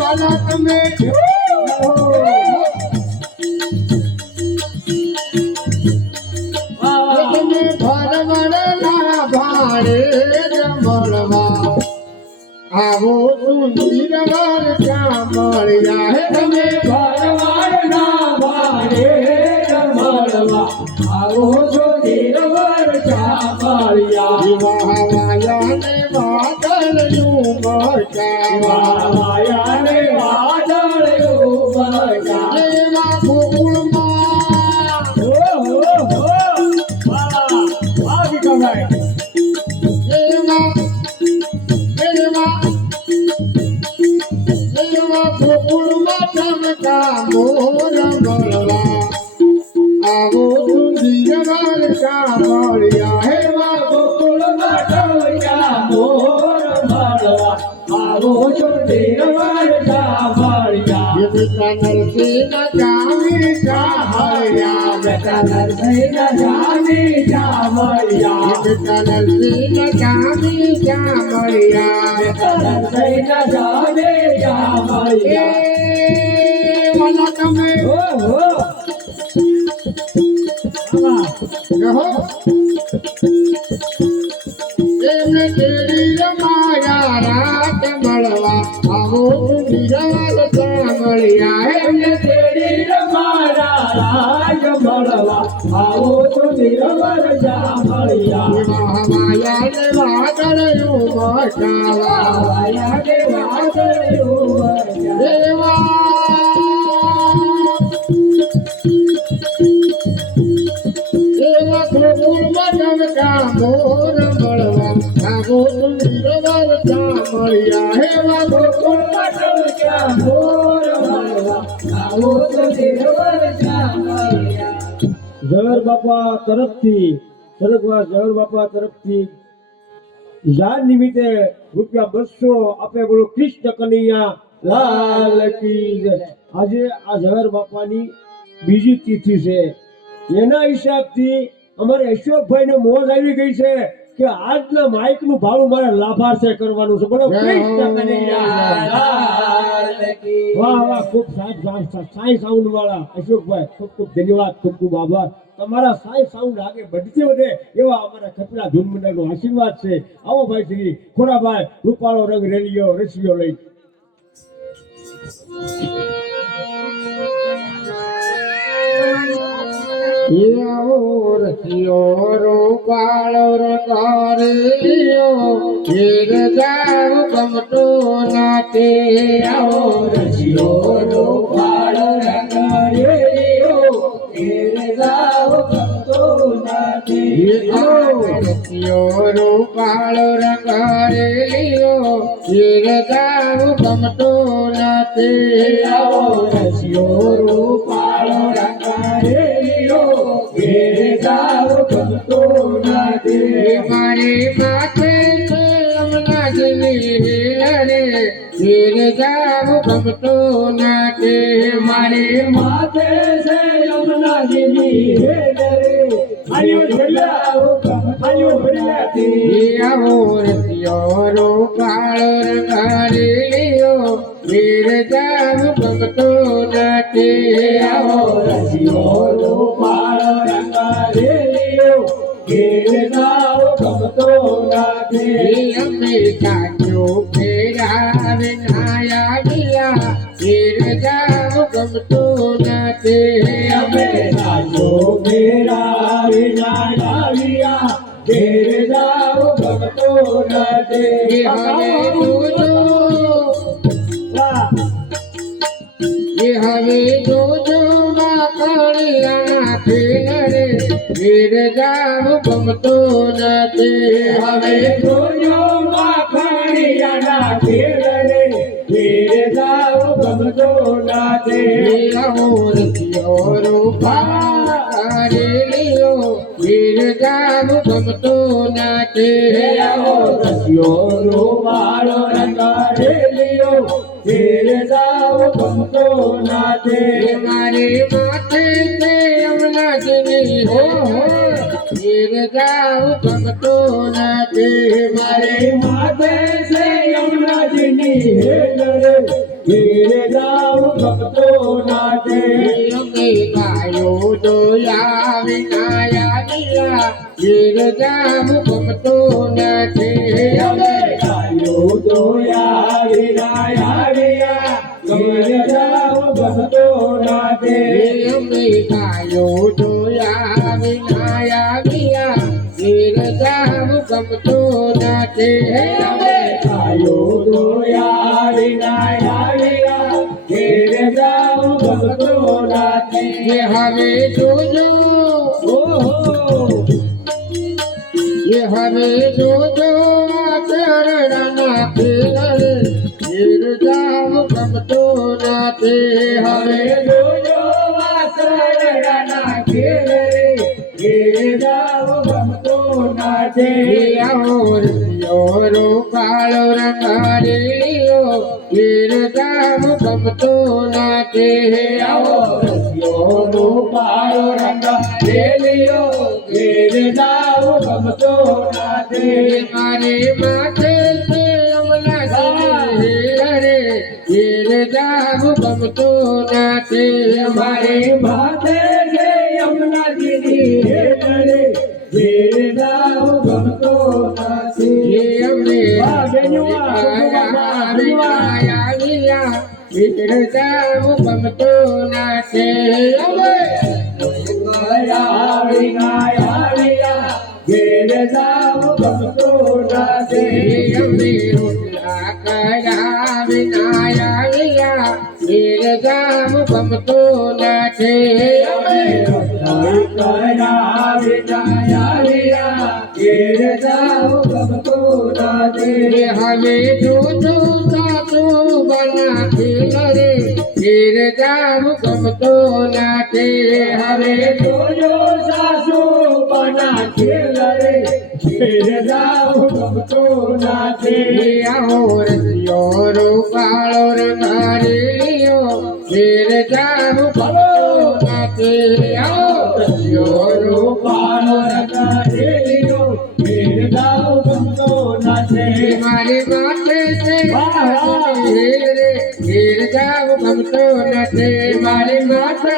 વાલા તમે તમે ભરગડના ભાડે જમણવા આવો સુંદર વારસા મળ્યા હે તમે ભરવાડના ભાડે મળવા આવો સુધી રમણ જામળિયા વાયાને વાદળનું મચાવા માયાને વાદળયું બજા એવા ગોકુળમાં એવા ગોકુળમાં ચમકા મોર મળવા આવો સુંદર વારસા મળ્યા હે એવા ગોકુળમાં ટવયા મોર મળવા આવો સુધી રમણ જામળિયા બેટા નરસિંહ જામી ચાહયા બેટા નરસિંહ જામી જામળિયા બેટા નરસિંહ જામી ચામળિયા બેટા નરસિંહ જામી જામળિયા વાલા તમે ઓહો રહો એમને તેરી રમાયા રાત મળવા આવો નિરાલ મળ્યા એમને તેડી રમાડા રાજ મળવા આવો સુધી રમણ જામળિયા મહામાયાને વાદળનું મચાવા માયા કે વાદળયું બજા દેવા એવા ગોકુળમાં ચમકા મોર મળવા આવો સુંદર વારસા મળ્યા હેવા ગોકુળમાં ટવયા મોર મળવા આવો સુધી રમણ જામળિયા ઝવેર બાપા તરફથી સ્વર્ગવાસ ઝવેર બાપા તરફથી યાદ નિમિત્તે ₹200 આપે બોલો કૃષ્ણ કનૈયા લાલ કી જય. આજે આ ઝવેર બાપાની બીજી તિથિ છે. એના હિસાબથી અમારે અશોકભાઈ ને મોજ આવી ગઈ છે કે આજના માઇક નું ભાડું મારે લાભાર્થે કરવાનું છે. બોલો કૃષ્ણ કનૈયા લાલ કી. વાહ વાહ, ખૂબ સાઈ સાઉન્ડ વાળા અશોકભાઈ, ખૂબ ખૂબ ધન્યવાદ, ખૂબ ખૂબ આભાર. તમારા સાઈ સાઉન્ડ આગે વધતી વધે એવા અમારા કપડા ધૂન મંડળનો આશીર્વાદ છે. આવો ભાઈ શ્રી ખોડાભાઈ, રૂપાળો રંગ રેલિયો રસિયો લઈ. રસિયો રૂપાળો રંગારેલિયો ઘેર જાવ ગમતો નાતે આવો રસિયો રૂપાળો રંગારેલિયો ઘેર જાવ ગમતો નથી રસિયો રૂપાળો રંગારેલિયો ઘેર જાવ ગમતો નાતે આવો રસિયો રૂપાળો રંગારેલિયો ઘેર જાવ ગમતો નથી મારે માથે યમુનાજીની રે ઘેર જાવ ગમતો નાતે મારે માથે છે યમુનાજીની રે આયો ભરિયાઓ આયો ભરિયાતી આવો રસિયો રૂપાળો રંગારેલિયો ઘેર જાવ ગમતો નાતે આવો રસિયો રૂપાળો રંગારેલિયો ઘેર જાવ ગમતો નથી અમે સાચો ફેરાવે નાયા દિયા જાવ ગમતું નથી અમે સાચો મેરા વિના આવ્યા ઘેર જાવ ગમતો નથી હવે જોજો હવે જોજો વાકડિયાના ખેલરે ઘેર જાવ ગમતું નથી હવે જોજો માખણિયાના ઘેર રે ઘેર જાવ ગમતો નથી ગમતું નથી રસિયોનો વાળો રંગારેલિયો ઘેર જાવ ગમતો નથી મારે માથે તે અમલાજીની હો ઘેર જાવ ગમતું નથી મારે માથે છે યમુનાજીની હેલ રે ઘેર જાવ ગમતો નથી અમે ગાયો દોયા વિનાયા દિયા ઘેર જાવ ગમતું નથી અમે ગાયો દોયા વિનાયા વિયા ઘેર જાવ ગમતો નથી અમે ગાયો દોયા વિનાયા દિયા ઘેર જાવ ગમતું નથી અમે ગાયો દોયા વિનાયા વિયા ઘેર જાવ ગમતો નથી હવે જોજો હવે જોજો ચરણના ખેલરે ઘેર જાવ ગમતું નથી હવે જોજો વાસરડાના ઘેર રે ઘેર જાવ ગમતો નથી યો કાળો રંગારેલિયો ઘેર જાવ ગમતું નથી આવો રસિયોનો કાળો રંગ રેલિયો ઘેર જાવ ગમતો નથી મારે માથે છે અમલાજીની રે ઘેર જાવ ગમતું નથી મારે માથે છે યમુનાજીની હેલ રે ઘેર જાવ ગમતો નથી અમે વાહ બેન્યું વાહ વિનાયા ઘેર જાવ ગમતું નથી અમે ગયા વિનાયા વિયા ઘેર જાવ ગમતો નથી અમે રોટલા કર્યા વિનાયા વિયા ઘેર જાવ ગમતું નથી અમે કયા વિનાયા વિયા ઘેર જાવ ગમતો નથી હવે જોજો સાસુ બના ખેલરે ઘેર જાવ ગમતું નથી હવે જોજો સાસુ બના ખેલ રે ઘેર જાવ ગમતો નથી રસિયો રૂપાળો રંગારેલિયો ઘેર જાવ ગમતું નથી રસિયો રૂપાળો રંગારેલિયો ઘેર જાવ ગમતો નથી મારી માથે છે વાહ. રે ઘેર જાવ ગમતું નથી મારી માથે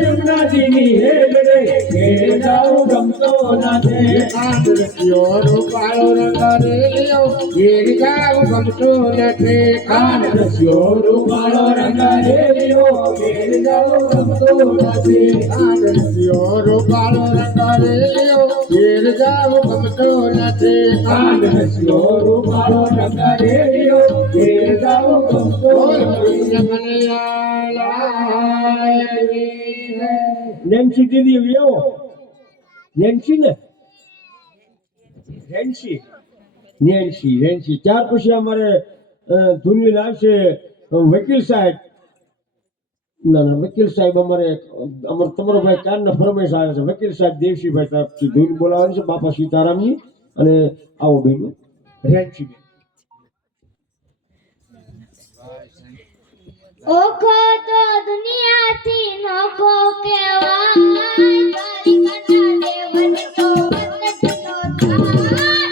યમુનાજીની હેલ રે ઘેર જાવ ગમતો નથી રસિયો રૂપાળો રંગારેલિયો ઘેર જાવ ગમતું નથી કાન રસ્યો રૂપાળો રંગારેલિયો ઘેર જાવ ગમતો નથી રસિયો રૂપાળો રંગારેલિયો ઘેર જાવ ગમતું નથી કાન રસ્યો રૂપાળો રંગારેલિયો ઘેર જાવ ગમતો નથી નેન્સી દીદી લેવો નેન્સી ને નેન્સી ત્યાર પછી અમારે ધૂનવી આવશે વકીલ સાહેબ ના વકીલ સાહેબ અમારે તમારો ભાઈ કાનના ફરમાઈશ આવે છે વકીલ સાહેબ દેવસીભાઈ તરફથી ધૂન બોલાવવાની છે બાપા સીતારામની અને આવો બેનું રેન્સી ઓખો તો દુનિયાથી નોખો કહેવાય તારી કના દેવની તો વંદનો થાય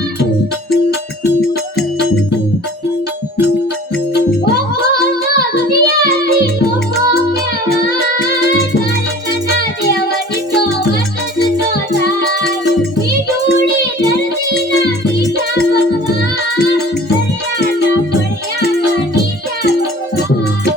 ઓખો તો દુનિયાથી નોખો કહેવાય તારી કના દેવની તો વંદનો થાય મીઠુડી ધરતીના મીઠા ભગવાન દરિયાના પડ્યા મીઠા ભગવાન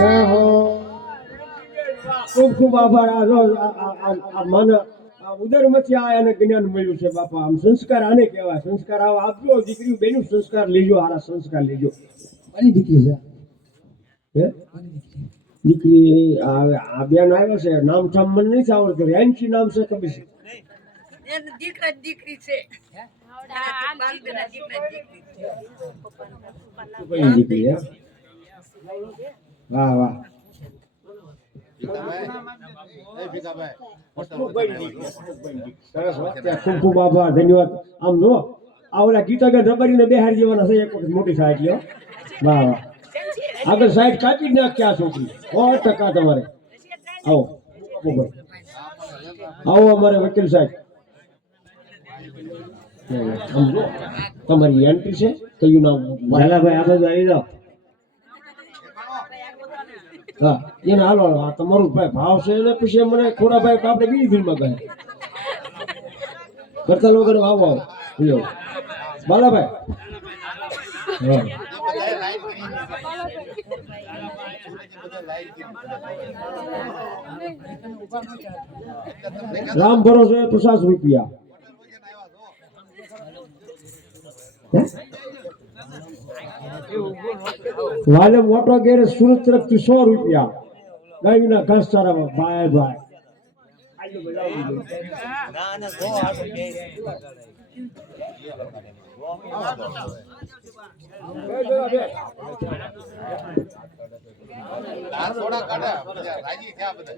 જય હો ખૂબ ખૂબ આભાર. આ મને ઉદરમાંથી આ એને જ્ઞાન મળ્યું છે બાપા. આમ સંસ્કાર આને કહેવાય. સંસ્કાર આવા આપજો દીકરી બેનું સંસ્કાર લેજો, હારા સંસ્કાર લેજો. મારી દીકરી છે હે દીકરી આ બેન આવ્યા છે, નામ ઠામ મને નથી આવડતું. રેન્ચી નામ છે કે પછી દીકરા દીકરી છે કઈ દીકરી? હે વાહ વાહ. સરસ વાત છે. ખૂબ ખૂબ આભાર, ધન્યવાદ. આમ જો આ ઓલા ગીતાબેન રબારીને બેહાડી દેવાના છે એક વખત મોટી સાઈડ લ્યો. વાહ વાહ. આગળ સાઈડ કાપી જ નાખ આ છોકરી 100% તમારે. આવો આવો અમારે વકીલ સાહેબ. આમ જો તમારી એન્ટ્રી છે. કયું નામ? લાલાભાઈ આ બાજુ આવી જાઓ. હા એને હાલો. આ તમારું ભાઈ ભાવ છે ને પછી મને ખોડાભાઈ આપણે બીજી ફિલ્મમાં કહે કરતા લોકો આવો આવો બાલાભાઈ. હા રામ ભરોસે 50 રૂપિયા. વાલે મોટો ગેરેજ સુરત તરફથી 100 રૂપિયા. ગાયના ઘાસચારામાં ભાઈ ભાઈ. થોડા કાઢ્યા બધા રાજી થયા બધા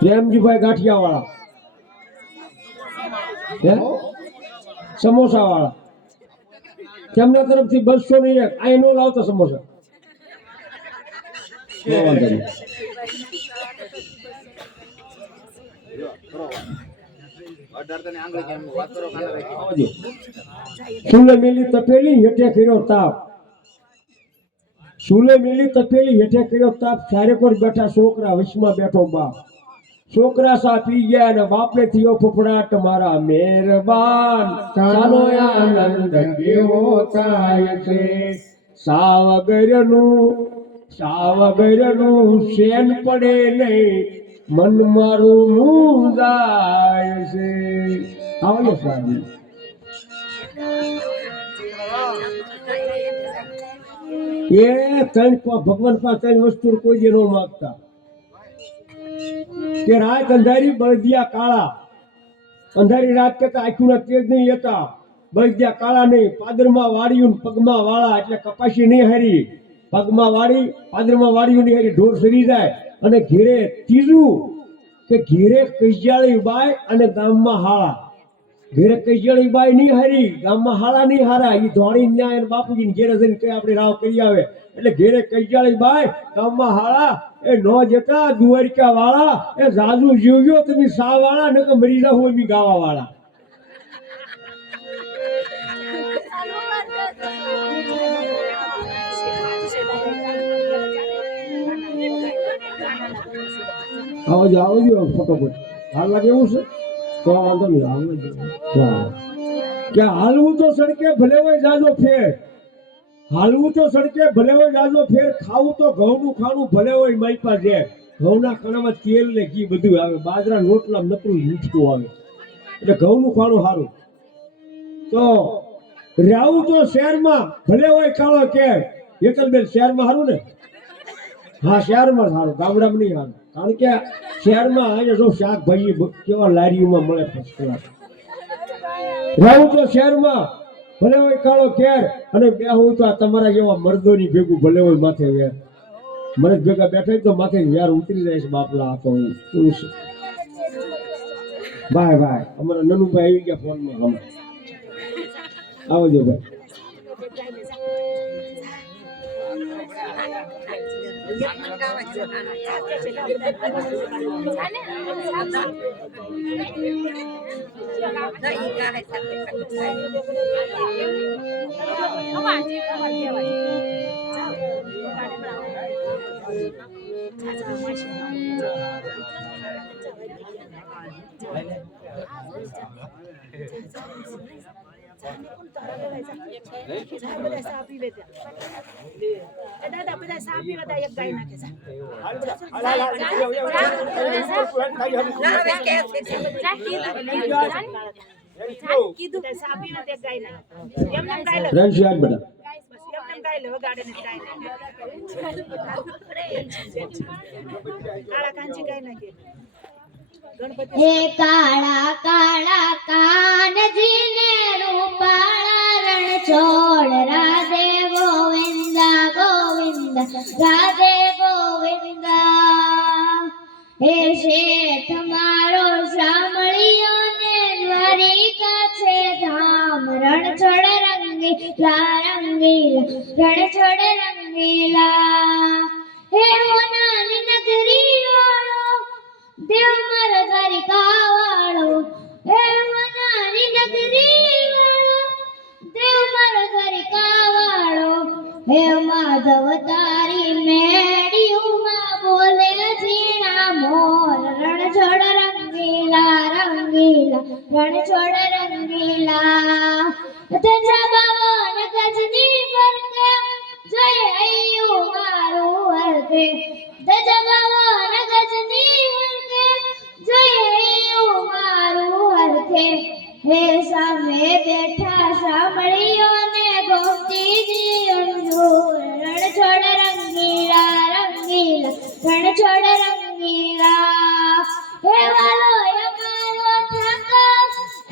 પ્રેમજીભાઈ ગાંઠિયા વાળા, સમોસા વાળા, તેમના તરફથી 201. આ નો લાવતા સમોસા. સુલે મેલી તપેલી હેઠે કર્યો તાપ. સુલે મેલી તપેલી હેઠે કર્યો તાપ. ચારે કોર બેઠા છોકરા, વચમાં બેઠો બાપ. છોકરા સા પી ગયા અને બાપને થયો ફફડાટ, મારા મહેરબાન સાનો આનંદ કેવો થાય છે. સાવગરનું શેન પડે નહીં, મન મારું મૂંઝાય છે. આવો સાદી એ ત્રણ ભગવાન પાસે 3 વસ્તુ કોઈ જે ન માગતા કે રાત અંધારી બળદિયા કાળા. અંધારી રાત કરતા આખું તેજ નહીં લેતા. બળદિયા કાળા નહીં, પાદરમાં વાળ્યું પગમાં વાળા, એટલે કપાસી નહીં હારી. પગમાં વાળી પાદરમાં વાળ્યું નહીં હારી, ઢોર સરી જાય. અને ઘેરે ત્રીજું કે ઘેરે કૈજાળી બાય અને ગામમાં હાળા. ઘેરે કૈજાળી બાય નહીં હારી, ગામમાં હાળા નહીં હારા. એ ધોળી ન્યાય અને બાપુજીને ઘેરે જઈને કઈ આપણે રાવ કરી આવે. એટલે ઘેરે કૈજાળી બાય, ગામમાં હાળા. એ નો જતા દ્વારિકા વાળા, એ જાજુ જીવજો તમે સા વાળા, ને કે મરી જાવ હોય ગાવા વાળા. આવજો ફટોફટ. હાલ લાગે એવું છે તો વાંધો નહીં. કે હાલવું તો સડકે ભલે હોય જાજો ફેર. હાલવું તો સડકે ભલે હોય જાજો ફેર. ખાવું તો ઘઉંનું ખાણું ભલે હોય માઈપા ઝેર. ઘઉંના ખાણામાં તેલ ને ઘી બધું આવે. બાજરા રોટલા નકરું મીઠું આવે. એટલે ઘઉંનું ખાણું સારું. તો રાવું તો શહેરમાં ભલે હોય કાળો કેર એકલબેન શહેરમાં સારું ને હા શહેરમાં સારું ગામડામાં નહીં સારું કારણ કે શહેરમાં અહીંયા જો શાકભાજી કેવા લારીઓમાં મળે ફર્સ્ટ ક્લાસ રાવું તો શહેરમાં ભલે હોય કાળો કેર અને બે હોય તો આ તમારા જેવા મર્દોની ભેગું ભલે હોય માથે વેર મને ભેગા બેઠા તો માથે વેર ઉતરી જાય છે બાપલા આ તો એવું છે ભાઈ ભાઈ અમારા નનુભાઈ આવી ગયા ફોનમાં હમણાં આવજો ભાઈ દાદા બધા સા પીવા તા એક ગાય નાખે કીધું સા પીવા તે ગાય નાખે એમને ગાય રણશિયાર બેટા એમને ગાય લે વગાડે ને ગાય કાળા કાંચી ગાય નાખે હે કાળા કાળા કાનજીને રૂપાળા રણ છોડ રાધે ગોવિંદ ગોવિંદ રાધે ગોવિંદ હે શેઠ મારો સાંભળ્યો ને દ્વારિકા છે ધામ રણ છોડ રંગીલા રંગીલા રણ છોડ રંગીલા હે હોનાની નગરી વાળો દેવ મારા દ્વારિકા વાળો હે મનાની નગરી વાળો દેવ મારા દ્વારિકા વાળો હે માધવ તારી મેડીમાં બોલે ઝીણા મોર રણ છોડ રંગીલા રંગીલા રણ છોડ રંગીલા તેજા બાવન ગજની ફરકે જય હૈયું મારું હરકે તેજા બાવન ગજની જય હૈયું મારું હરખે હે સામે બેઠા સાંભળીઓને ગોમતીજી અંજૂર રણ છોડ રંગીલા રંગીલા રણ છોડ રંગીલા હે વાલો અમારો ઠાકર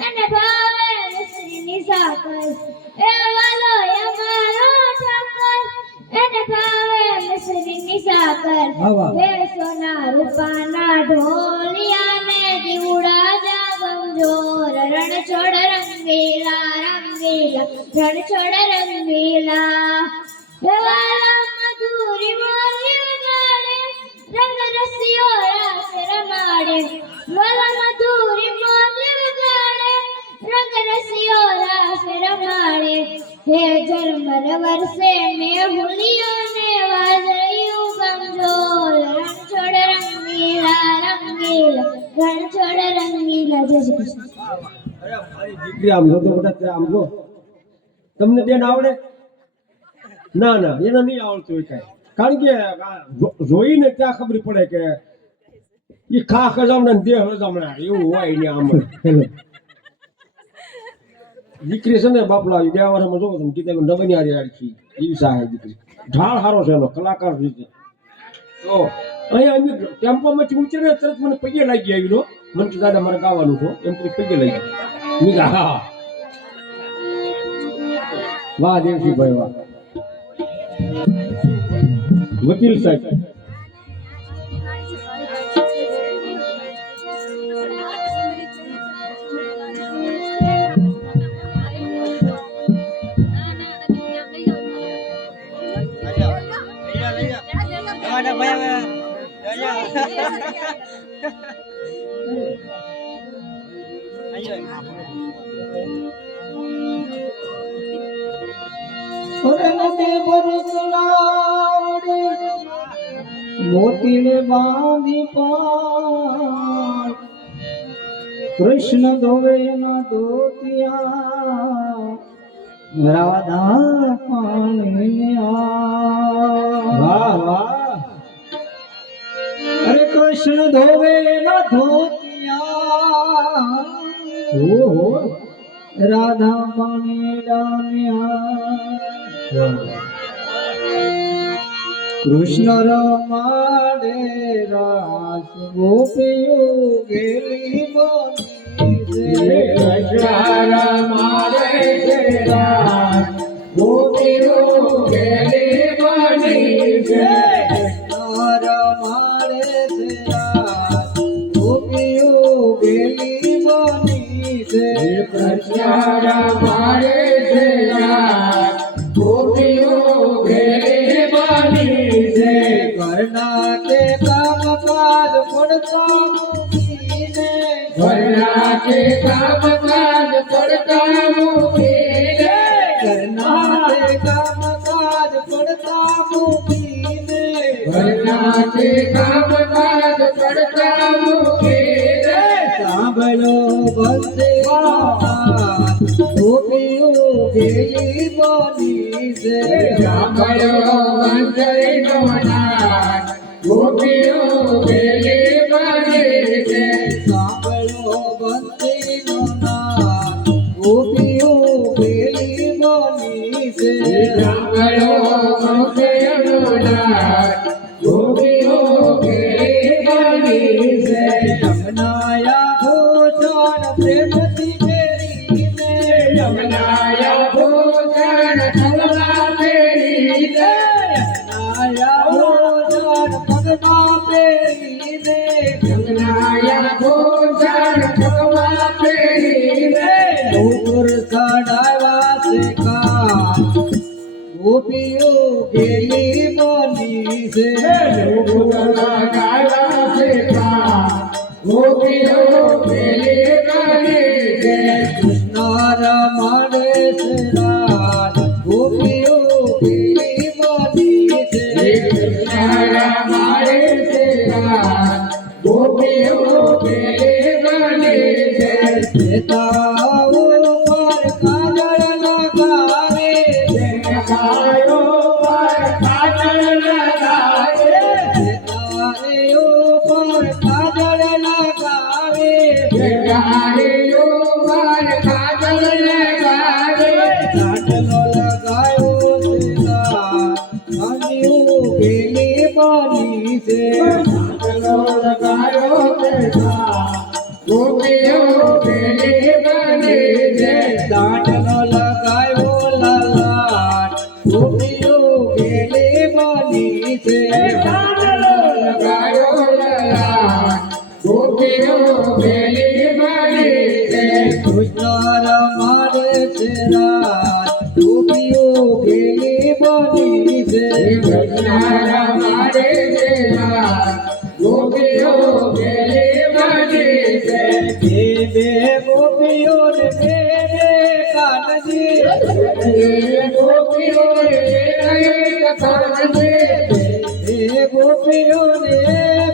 એને ભાવે મિશ્રીની સાકર હે વાલો અમારો ઠાકર એને ભાવે મિશ્રીની સાકર હે સોના રૂપાના ઢોલિયાને દીવડા જાગમજોર રણ છોડ રંગીલા રંગીલા રણ છોડ રંગીલા હે વાલા મધુરી મોરી વગાડે રંગ રસિયો રાસ રમાડે વાલા મધુરી મોરી વગાડે રંગ રસિયો રાસ રમાડે હે ઝરમર વર્ષે મેં હુલિયોને વાદળિયું ગમજોર રણ છોડ રંગીલા રંગીલા રણ છોડ રંગીલા જય શ્રી કૃષ્ણ અરે મારી દીકરી આમ જો તો બેટા આમ જો તમને બેન આવડે ના ના એને નહીં આવડતું હોય કાંઈ કારણ કે જોઈને ત્યાં ખબર પડે કે એ ખા ખજામણા ને દેહ હજામણા એવું હોય ને આમ દીકરી છે ને બાપલા આવી 2 વર્ષમાં જોવો તમે કીધેલું નવનિયારી આડી એવી સાહે દીકરી ઢાળ સારો છે એનો કલાકાર રીતે તો અહીંયા અમે ટેમ્પોમાંથી ઉતરે ને તરત મને પગે લાગી આવી લો મને કે દાદા મારે ગાવાનું છો એમ કરી પગે લાગી મેં કીધું હા વાહ દેવસીભાઈ વાહ વકીલ સાહેબ મોતીને બાંધી પાર કૃષ્ણ ધોવે ના ધોતિયા રાધા પાણી વાહ વાહ અરે કૃષ્ણ ધોવે ના ધોતિયા ઓહો રાધા પાણીડાની કૃષ્ણ રમાડે રાસ ગોપીઓ ગેલી બની કૃષ્ણ રમાડે છે રાસ ગોપીઓ ગેલી બની છે રમાડે છે રાસ ગોપીઓ ગેલી બની છે કૃષ્ણ રમાડે છે રાસ ગોપીઓ ગેલી બની છે ઘરના તે કામ કાજ પડતા મૂકીને ઘરના કે કામ કાજ પડતા મૂકીને ઘરના તે કામ કાજ પડતા મૂકીને ઘરના કે કામ કાજ પડતા મૂકીને સાંભળો બંદે ગોપીઓ ગેલી બની છે સાંભળો વંશીનો નાદ ગોપીઓ ગેલી બની છે સાંભળો બંદીનો નાદ ગોપીઓ ગેલી બની છે સાંભળો વંશીનો નાદ ગોપીઓ ગેલી બની છે યમનાયા ભૂષણ પ્રેમથી ફેરીને યમનાયા ભૂષણ થલવા ફેરીને યમનાયા ભૂષણ પગમાં પહેરીને યમનાયા ભૂષણ થલવા ફેરીને ડુંગર ચડાવ્યા છે કાન ગોપીઓ ગેલી બની છે ગોપીઓ ગેલી બની છે કૃષ્ણ રમાડે છે રાત ગોપીઓ ગેલી બની છે કૃષ્ણ રમાડે છે રાત ગોપીઓ ગેલી બની છે નેતાઓ પર કાજળ લગાવે ગાયો પર કાજળ લગાવે નેતાઓ પર કાજળ લગાવે ગાયો પર કાજળ લગાવે ચાટલો લગાયો છે અનિયું ગેલી બની છે ચાટલો લગાયો છે ગોપીઓ ગેલી બની છે ચાટલો લગાયો લલાટ ગોપીઓ ગેલી બની છે ચાટલો લગાયો લલાટ ગોપીઓ ગેલી બની છે કૃષ્ણ રમાડે છે રાત ગોપીઓ ગેલી બની છે કૃષ્ણ રમાડે છે રાત ગોપીઓ ગેલી બની છે બે બે ગોપીઓ ને બે કાનજી ગોપીઓ કાનજી બે ગોપીઓ ને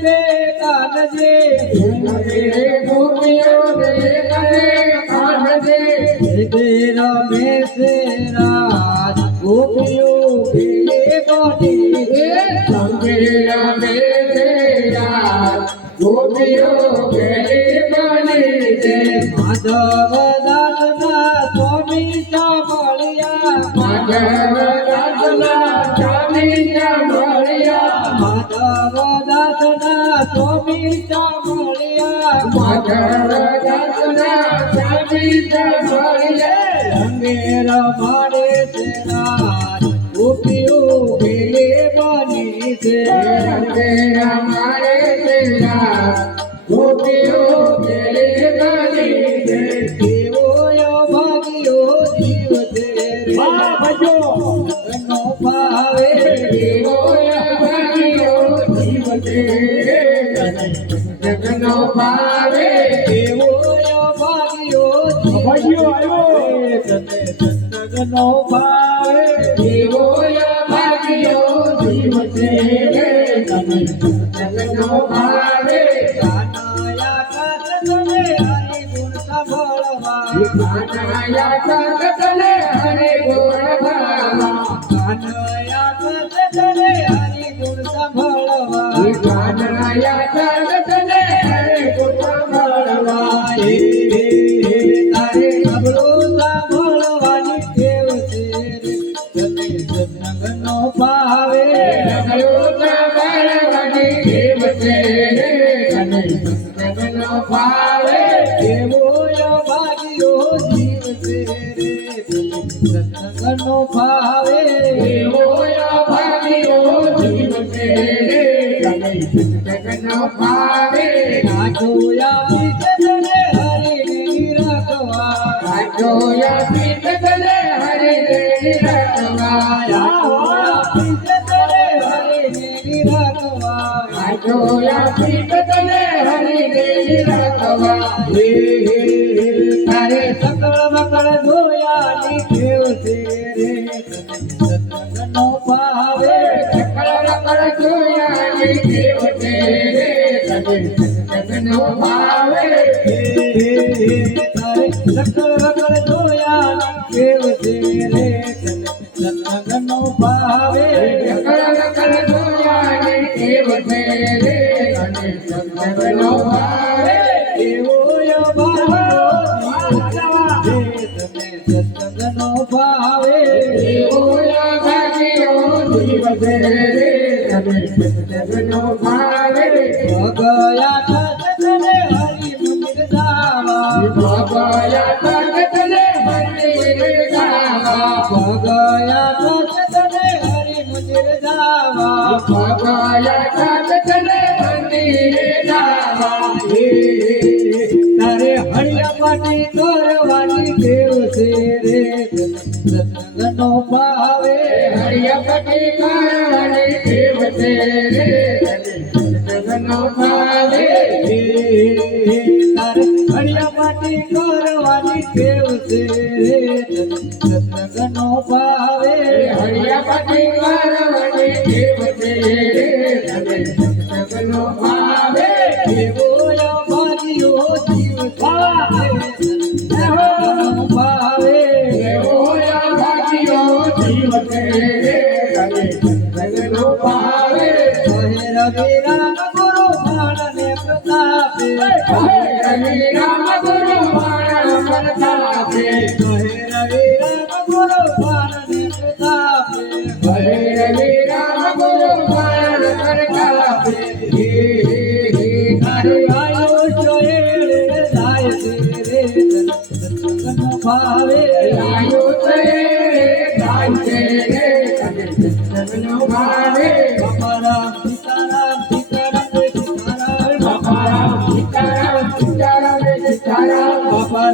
બે કાનજી ગોપીઓ કાનજી તે રમે છે રાત ગોપીઓ ગેલી બની છે સંગીરા મેરા ગોપીઓ ગેલી બની છે માધવ દાસના સ્વામી સાંભળ્યા માધવ દાસના સ્વામી સાંભળ્યા માધવ દાસના સ્વામી સાંભળ્યા માધવ દાસના સ્વામી સાંભળ્યા રંગે રમાડે છે રાત ગોપીઓ ગેલી બની છે સંગીરા મારે તેરા ગોપીઓ ગેલી બની છે દેવો ભાગ્યો જીવ છે રે નો ભાવે દેવો ભાગ્યો જીવ છે જગનો ભાવે દેવો ભાગ્યો નો ભાવે દેવો ભાગ્યો જીવ છે જગનો ભાવે કાનાયા કાત તમે હરિ ગુણ સાંભળવા કાનાયા કાકતને હરે ગોળ ભાવા કાનયા કાત તમે હરિ ગુણ સાંભળવા કાનાયા કાકતને હરે ગોળ ભાવા તારે નબળો ભાવે એવો અભાગ્યો જીવ છે રે તને જગનો ભાવે જોયા પીતને હરિને રાખવા જોયા પીતલે હરે રાખવા જોયા પીતને હરિને રાખવા જોયા પીતલે હરે રાખવા હે તારે સકળ મકળ જોયાની ટેવ છે રે સત્સંગનો ભાવે સકળ રકળ જોયાની દેવ છે રે તને જગનો ભાવે તારે સકળ મકળ જોયાની ટેવ છે રે સત્સંગનો ભાવે સકળ રકળ જોયાની દેવ છે રે તને જગનો ભાવે એવો સત્સંગનો ભાવે એવો અભાગ્યો જીવ છે રે તને જગનો ભાવે ભગયા સતને હરિ મંદિર જાવા ભગયા તગતલે મંદિર ગાવા ભગયા સતને હરિ મંદિર જાવા ભગયા તગતલે મંદિર ગાવા તારે હળિયા પાટી કરવાની ટેવ છે રે સત્સંગનો ભાવે હરિયપતિ કરવાની દેવ છે રે જગનો ભાવે તારે હળિયા પાટી કરવાની ટેવ છે રે સત્સંગનો ભાવે હરિયપતિ કરવાની દેવ છે રે જગનો ભાવે એવો ભાગ્યો જીવ સત્સંગનો ભાવે એવો અભાગ્યો જીવ છે રે જગનો ભાવે કહે રવિ રામ ગુરુ બાણને પ્રતાપે રવિ રામ ગુરુ બાણ પ્રતાપે કહે રવિ રામ ગુરુ બાણને પ્રતાપે હરે રવિ રામ ગુરુ બાણ પ્રતાપે તારે આયો ચોરે જાય છે રે સત્સંગનો ભાવે આયો છે ગાય છે રે જગનો ભાવે બાપારામ સીતારામ સીતારામ સીતારામ બાપારામ સીતારામ સીતારામ સીતારામ બાપારામ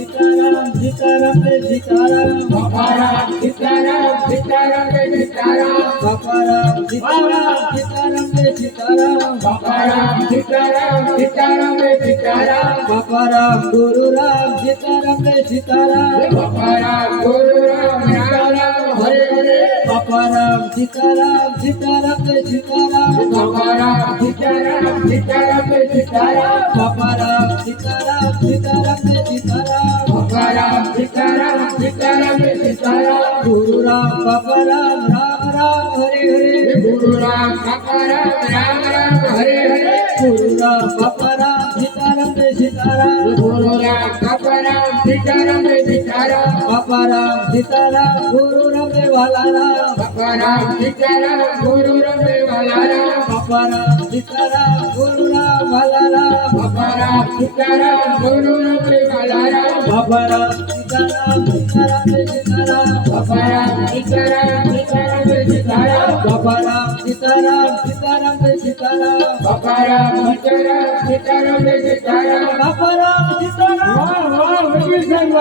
સીતારામ સીતારામ સીતારામ બાપારામ સીતારામ સીતારામ સીતારામ બાપારામ સીતારામ સીતારામ સીતારામ બાપારામ સીતારામ સીતારામ સીતારામ બાપારામ ગુરુ રામ સીતારામ સીતારામ બાપારામ ગુરુ રામ રામ રામ હરે હરે બાપારામ સીતારામ સીતારામ સીતારામ બાપારામ સીતારામ સીતારામ સીતારામ બાપારામ સીતારામ સીતારામ સીતારામ બાપારામ સીતારામ સીતારામ સીતારામ ગુરુ રામ બાપારામ રામ રામ હરે હરે ગુરુ રામ બાપારામ રામ રામ હરે હરે ગુરુ રામ બાપારામ સીતારામ સીતારામ ગુરુ રામ બાપારામ સીતારામ સીતારામ બાપારામ સીતારામ ગુરુ રામ વાલા રામ બાપારામ સીતારામ ગુરુ રામ વાલા રામ બાપારામ સીતારામ ગુરુ રામ વાલા રામ બાપારામ સીતારામ ગુરુ રામ વાલા રામ બાપારામ સીતારામ સીતારામ સીતારામ બાપારામ સીતારામ સીતારામ સીતારામ બાપારામ સીતારામ સીતારામ સીતારામ બાપારામ સીતારામ સીતારામ સીતારામ બાપારામ સીતારામ વાહ વકીલ સાહેબ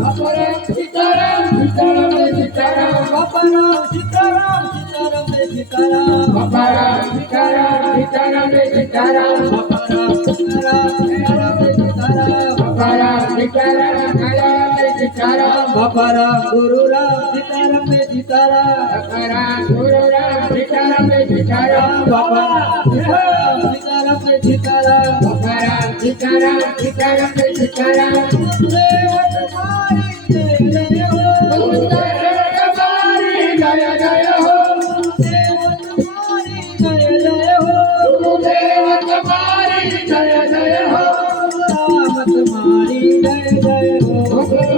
બાપારામ સીતારામ સીતારામ સીતારામ બાપારામ સીતારામ સીતારામ સીતારામ બાપારામ સીતારામ સીતારામ સીતારામ બાપારામ સીતારામ સીતારામ સીતારામ બાપારામ સીતારામ સીતારામ બાપારામ ગુરુ રામ સીતારામ સીતારામ બાપારામ ગુરુ રામ સીતારામ સીતારામ બાપારામ સીતારામ સીતારામ સીતારામ બાપારામ સીતારામ સીતારામ સીતારામ તમારી જય જય હો ગુરુદેવ તમારી જય જય હો તમારી જય જય હો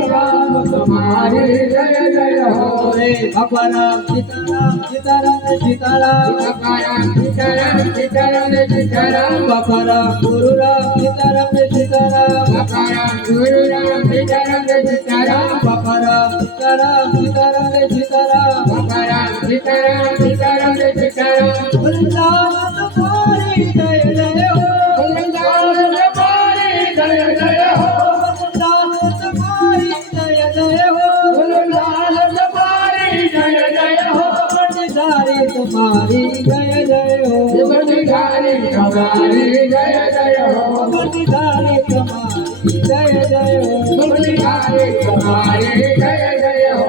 રામ તમારી જય જય હો રે બાપા રામ સીતારામ સીતારામ રે સીતારામ બાપા રામ સીતારામ સીતારામ રે સીતારામ બાપા રામ ગુરુ રામ સીતારામ રે સીતારામ બાપા રામ ગુરુ રામ સીતારામ રે સીતારામ બાપા રામ સીતારામ સીતારામ રે સીતારામ બાપા રામ સીતારામ સીતારામ રે સીતારામ વૃંદાવન તમારી જય જય હો વૃંદાવન તમારી જય જય હો વૃંદાવન તમારી જય જય હો વૃંદાવન તમારી જય જય હો બંધારી તમારી જય જય હો બંધારી તમારી જય જય હો બંધારી તમારી જય જય હો બંધારી તમારી જય જય હો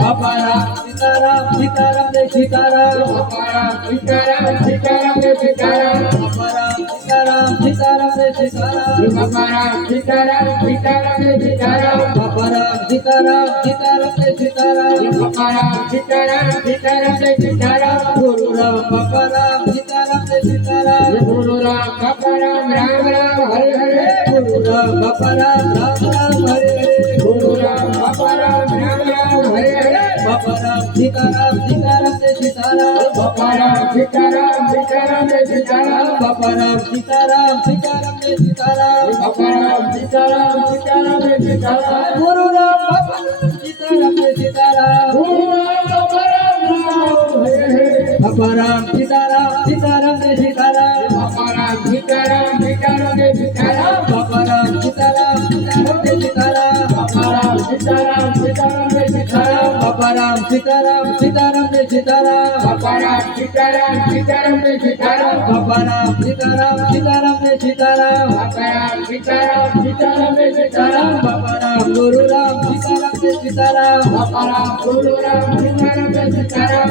બાપા રામ સીતારામ સીતારામ રે સીતારામ બાપા રામ સીતારામ સીતારામ રે સીતારામ બાપા રામ સીતારામ સીતારામ રે સીતારામ બાપા રામ સીતારામ સીતારામ રે સીતારામ બાપા રામ સીતારામ સીતારામ રે સીતારામ બાપા રામ સીતારામ સીતારામ રે સીતારામ ગુરુ રામ બાપા રામ સીતારામ રે સીતારામ ગુરુ રામ બાપા રામ રામ રામ હરે હરે ગુરુ રામ બાપા રામ રામ રામ હરે હરે ગુરુ રામ બાપા રામ રામ રામ હરે હરે બાપા રામ સીતારામ સીતારામ રે સીતારામ બાપા રામ સીતારામ સીતારામ રે સીતારામ બાપા રામ સીતારામ સીતારામ રે સીતારામ બાપા રામ સીતારામ સીતારામ રે સીતારામ ગુરુ રામ બાપા રામ સીતારામ રે સીતારામ ગુરુ રામ બાપા રામ રામ હરે હરે બાપા રામ સીતારામ સીતારામ રે સીતારામ બાપા રામ સીતારામ સીતારામ રે સીતારામ બાપા રામ સીતારામ સીતારામ રે સીતારામ બાપા રામ સીતારામ સીતારામ રે સીતારામ બાપા રામ સીતારામ સીતારામ રે સીતારામ બાપા રામ સીતારામ સીતારામ રે સીતારામ બાપા રામ સીતારામ સીતારામ રે સીતારામ બાપા રામ સીતારામ સીતારામ રે સીતારામ બાપા રામ ગુરુ રામ સીતારામ રે સીતારામ બાપા રામ ગુરુ રામ સીતારામ રે સીતારામ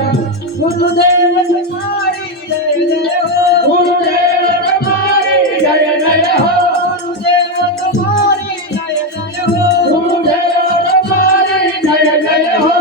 ગુરુદેવ તમારી જય જય હો ગુરુદેવ તમારી જય જય હો ગુરુદેવ તમારી જય જય હો ગુરુદેવ તમારી જય જય હો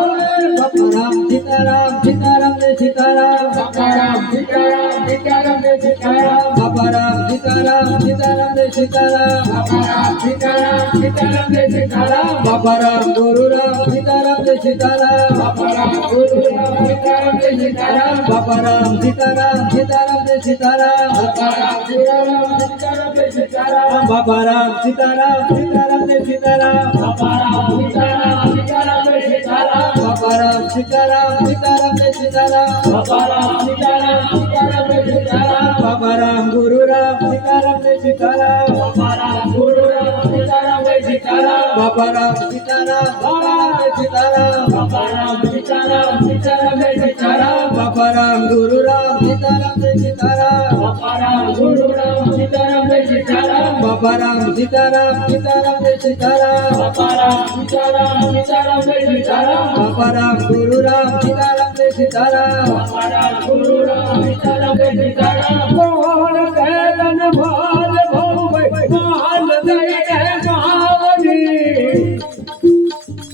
બાપા રામ સીતારામ સીતારામ રે સીતારામ બાપા રામ સીતારામ સીતારામ રે સીતારામ બાપા રામ સીતારામ સીતારામ રે સીતારામ બાપા રામ સીતારામ સીતારામ રે સીતારામ બાપા રામ ગુરુ રામ સીતારામ રે સીતારામ બાપા રામ ગુરુ રામ સીતારામ રે સીતારામ બાપા રામ સીતારામ સીતારામ રે સીતારામ બાપા રામ સીતારામ સીતારામ રે સીતારામ બાપા રામ સીતારામ સીતારામ રે સીતારામ બાપા રામ સીતારામ સીતારામ રે સીતારામ બાપા રામ સીતારામ સીતારામ રે સીતારામ બાપા રામ સીતારામ સીતારામ રે સીતારામ બાપા રામ ગુરુ રામ સીતારામ રે સીતારામ બાપા રામ ગુરુ રામ સીતારામ રે સીતારામ બાપા રામ સીતારામ સીતારામ રે સીતારામ બાપા રામ સીતારામ સીતારામ રે સીતારામ બાપા રામ ગુરુ રામ સીતારામ રે સીતારામ બાપા રામ ગુરુ રામ સીતારામ રે સીતારામ બાપા રામ સીતારામ સીતારામ રે સીતારામ બાપા રામ સીતારામ સીતારામ રે સીતારામ બાપા રામ ગુરુ રામ સીતારામ રે સીતારામ બાપા રામ ગુરુ રામ સીતારામ રે સીતારામ મોહન દેવન ભાલ ભોય મોહન દેવન ભાવની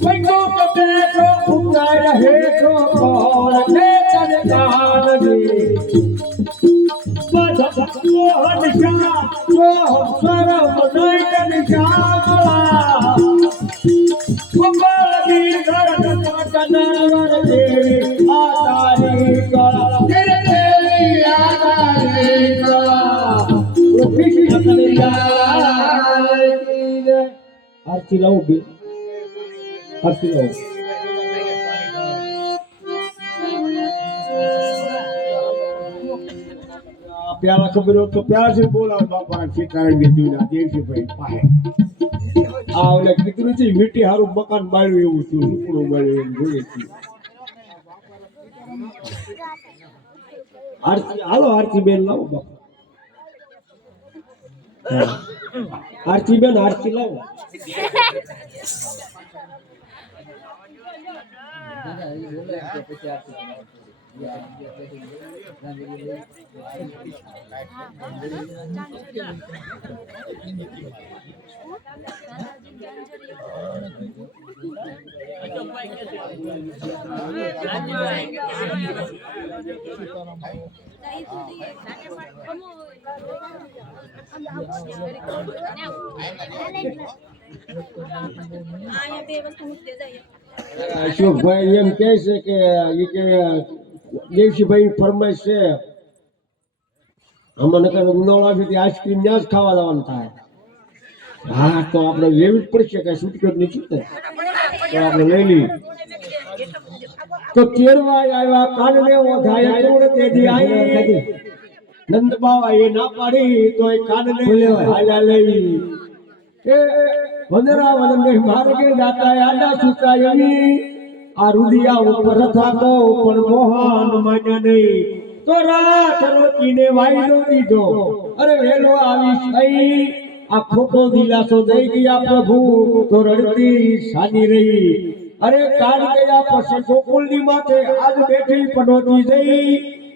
વૈકો બેઠો ઉતાર હેઠો કોણ દેતન કાનની મોહન શા મોહન સરમ નૈતન શામળા ગોપાલની ધરત પાટનર દેવી આ તારી કળા તેરે તેરી આધારી કળા આરતી લાવો બે આરતી લાવો પ્યાલા ખબર હોત તો પ્યાર છે બોલાવો બાપા સીતારામ કે જીવના દેવજીભાઈ પાસે આ ઓલે કીધું છે વીટી હારું મકાન બાળ્યું એવું છું રૂપડું બાળ્યું એમ જોઈએ છીએ આરતી હાલો આરતી બેન લાવો બાપા આરતી બેન આરતી લાવો અહીંયા બે વસ્તુ મૂકી દે જાય અશોકભાઈ એમ કહે છે કે ઈ કે દેવસીભાઈ ફરમાઈશ છે આમાં નકર ઉનાળો આવે છે આઈસ્ક્રીમ ત્યાં જ ખાવા જવાનું થાય. હા તો આપણે લેવી જ પડશે કે છૂટકો જ નથી ને તો આપણે લઈ લઈએ. તો તેરવા આવ્યા કાનને ઓધાય કુળ તેજી આવી નંદ બાવા એ ના પાડી તો એ કાનને હાલ્યા લઈ એ વંદરા વંદે માર્ગે જાતા આડા સુતાયની આ રુદિયા ઉપર થાતો પણ મોહન માન્યા નહીં તો રાત રોકીને વાયદો દીધો અરે વેલો આવી સઈ આ ખોટો દિલાસો દઈ ગયા પ્રભુ તો રડતી સાની રહી અરે કાળ ગયા પછી ગોકુળની માથે આજ બેઠી પનોતી જઈ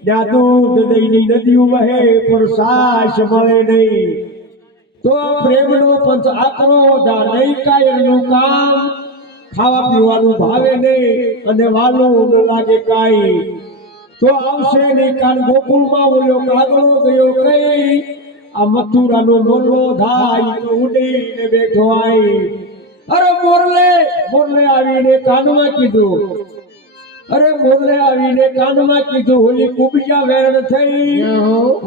જ્યાં દૂધ દહીંની નદીઓ વહે પણ સાસ મળે નહીં તો પ્રેમનો પંચ આકરો જા નહીં કાયરનું કામ ખાવા પીવાનું ભાવે નહીં અને વાલો ન લાગે કાઈ તો આવશે નહીં કારણ ગોકુળમાં ઓલો કાગડો ગયો કઈ આ મથુરાનો મોરલો થાય તો ઉડીને બેઠો આઈ અરે મોરલે મોરલે આવીને કાનમાં કીધું અરે મોરલે આવીને કાનમાં કીધું ઓલી કુબિયા વેરણ થઈ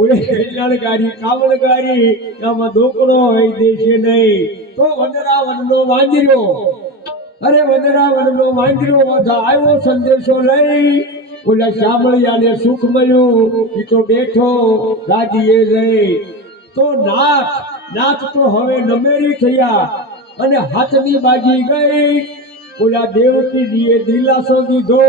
ઓલી કલ્યાણકારી કાવળકારી આમાં દોકડો હોય દેશે નહીં તો વનરાવનનો વાંદર્યો અરે વનરાવનનો વાંદર્યો વધા આવ્યો સંદેશો લઈ ઓલા શામળિયાને સુખ મળ્યું ઈ તો બેઠો ગાદીએ જઈ તો નાથ તો હવે નમેરી થયા અને હાથની બાજી ગઈ ઓલા દેવકીજીએ દિલાસો દીધો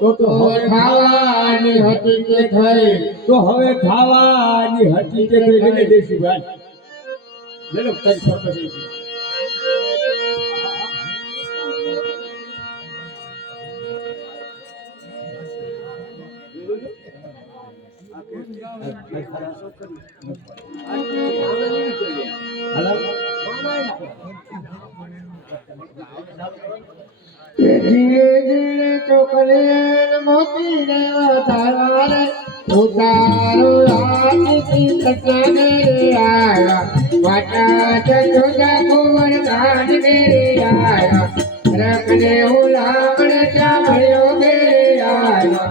તો હવે ખાવાની હકીકત થઈ તો હવે ખાવાની હકીકત થઈ ગઈ દેશીભાઈ લેલો તારી ફરમાઈશ છે ધીરે ધીરે ચોકલેલ મોતી દેવા તારા રે ઉતારો આતી કટને રે આયા વાટા જગોજા કુંવર કાઢ ને રે આયા રખને ઉલાવણ ચા ભળ્યો ને રે આયા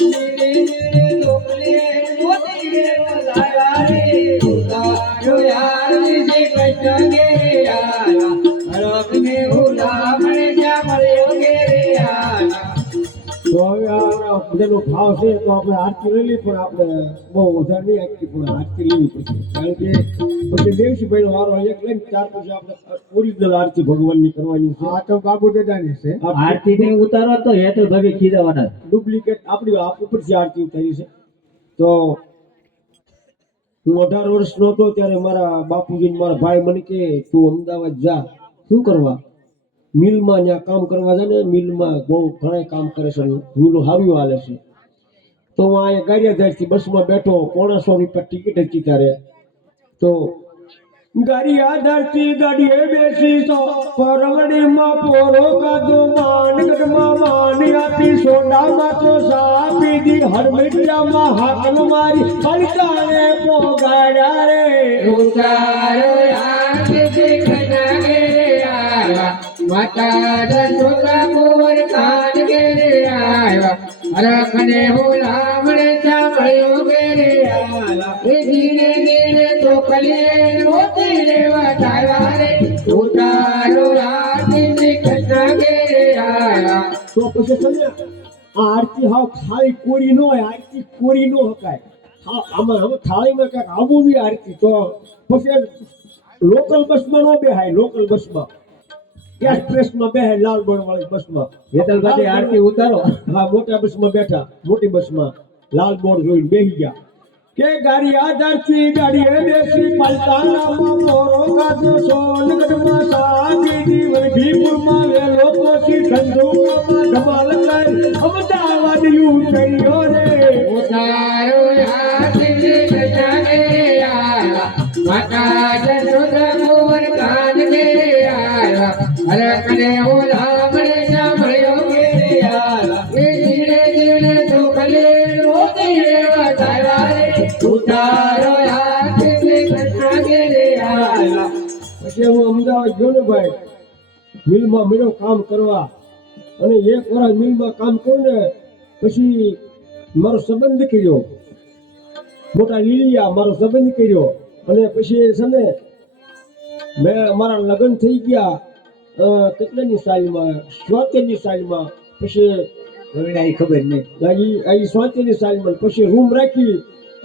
ધીરે ધીરે ચોકલેલ મોતી દેવા તારા રે ઉતારો આતી કટને રે આયા રખને ઉલાવણ ચા ભળ્યો ને રે આયા તો હવે આ બધાનો ભાવ છે તો આપણે આરતી લઈ લઈએ પણ આપણે બહુ વધારે નહીં આપી પણ આરતી લેવી પડશે કારણ કે પછી દેવસીભાઈ નો વારો એક લઈને ત્યાર પછી આપણે ઓરિજિનલ આરતી ભગવાનની કરવાની છે. આ તો બાબુ દાદાની છે આરતી ને ઉતારો તો હેતલ ભાભી ખીજાવાના ડુપ્લિકેટ આપણી આપ ઉપરથી આરતી ઉતારી છે. તો હું 18 વર્ષનો હતો ત્યારે મારા બાપુજી મારા ભાઈ મને કે તું અમદાવાદ જા શું કરવા મિલમાં ત્યાં કામ કરવા જાય ને મિલમાં બહુ ઘણા કામ કરે છે મિલો હાવ્યું હાલે છે તો હું અહીંયા ગારિયાધારથી બસમાં બેઠો 150 રૂપિયા ટિકિટ હતી ત્યારે તો ગારિયાધારથી ગાડીએ બેસી તો પરવડીમાં પોરો કાદો માનગઢમાં માની આપી સોડામાં તો સા પીધી હરમિટિયામાં હાકલ મારી હલતાને પોગાડ્યા રે ઉતારો આરતી કના ગે આયા માતા જસોદા કુંવર કાન ગે આયા રખને હુલામણે સાંભળ્યો ગે આયા ધીરે ધીરે તો કલેલ મોતી લેવા તારા રે ઉતારો આરતી કના ગે આયા તો પછી સમજ્યા આ આરતી હાવ ખાલી કોરી નો હોય આરતી કોરી નો હકાય હા આમાં હવે થાળીમાં ક્યાંક આવવું જોઈએ આરતી તો પછી લોકલ બસમાં નો બેહાય લોકલ બસમાં એક્સપ્રેસમાં બેહાય લાલ બોર્ડ વાળી બસમાં હેતલ ભાભી આરતી ઉતારો હા મોટા બસમાં બેઠા મોટી બસમાં લાલ બોર્ડ જોઈને બેસી ગયા કે ગારિયાધારથી ગાડીએ બેસી પલતાણામાં પોરો કાઢો સોનગઢમાં સાગીની વલભીપુરમાં વેલો પોસી ધંધુકામાં ધમાલ કરી અમદાવાદ ઉતર્યો રે ઉતારો આરતી કના ગે આયા માતા જસોદા કુંવર કાન ગે આયા રખને હુલામણે સાંભળ્યો ગે આયા ધીરે ધીરે તો કલેલ મોતી લેવા તારા રે ઉતારો આરતી કના ગે આયા પછી હું અમદાવાદ ગયો ને ભાઈ મિલમાં મળ્યો કામ કરવા, અને એક વર્ષ મિલમાં કામ કર્યું ને પછી મારો સંબંધ કર્યો, મોટા લીલિયા મારો સંબંધ કર્યો, અને પછી છે ને મેં મારા લગ્ન થઈ ગયા કેટલાની સાલમાં, 74ની સાલમાં. પછી ખબર નહીં. 74ની સાલમાં પછી રૂમ રાખી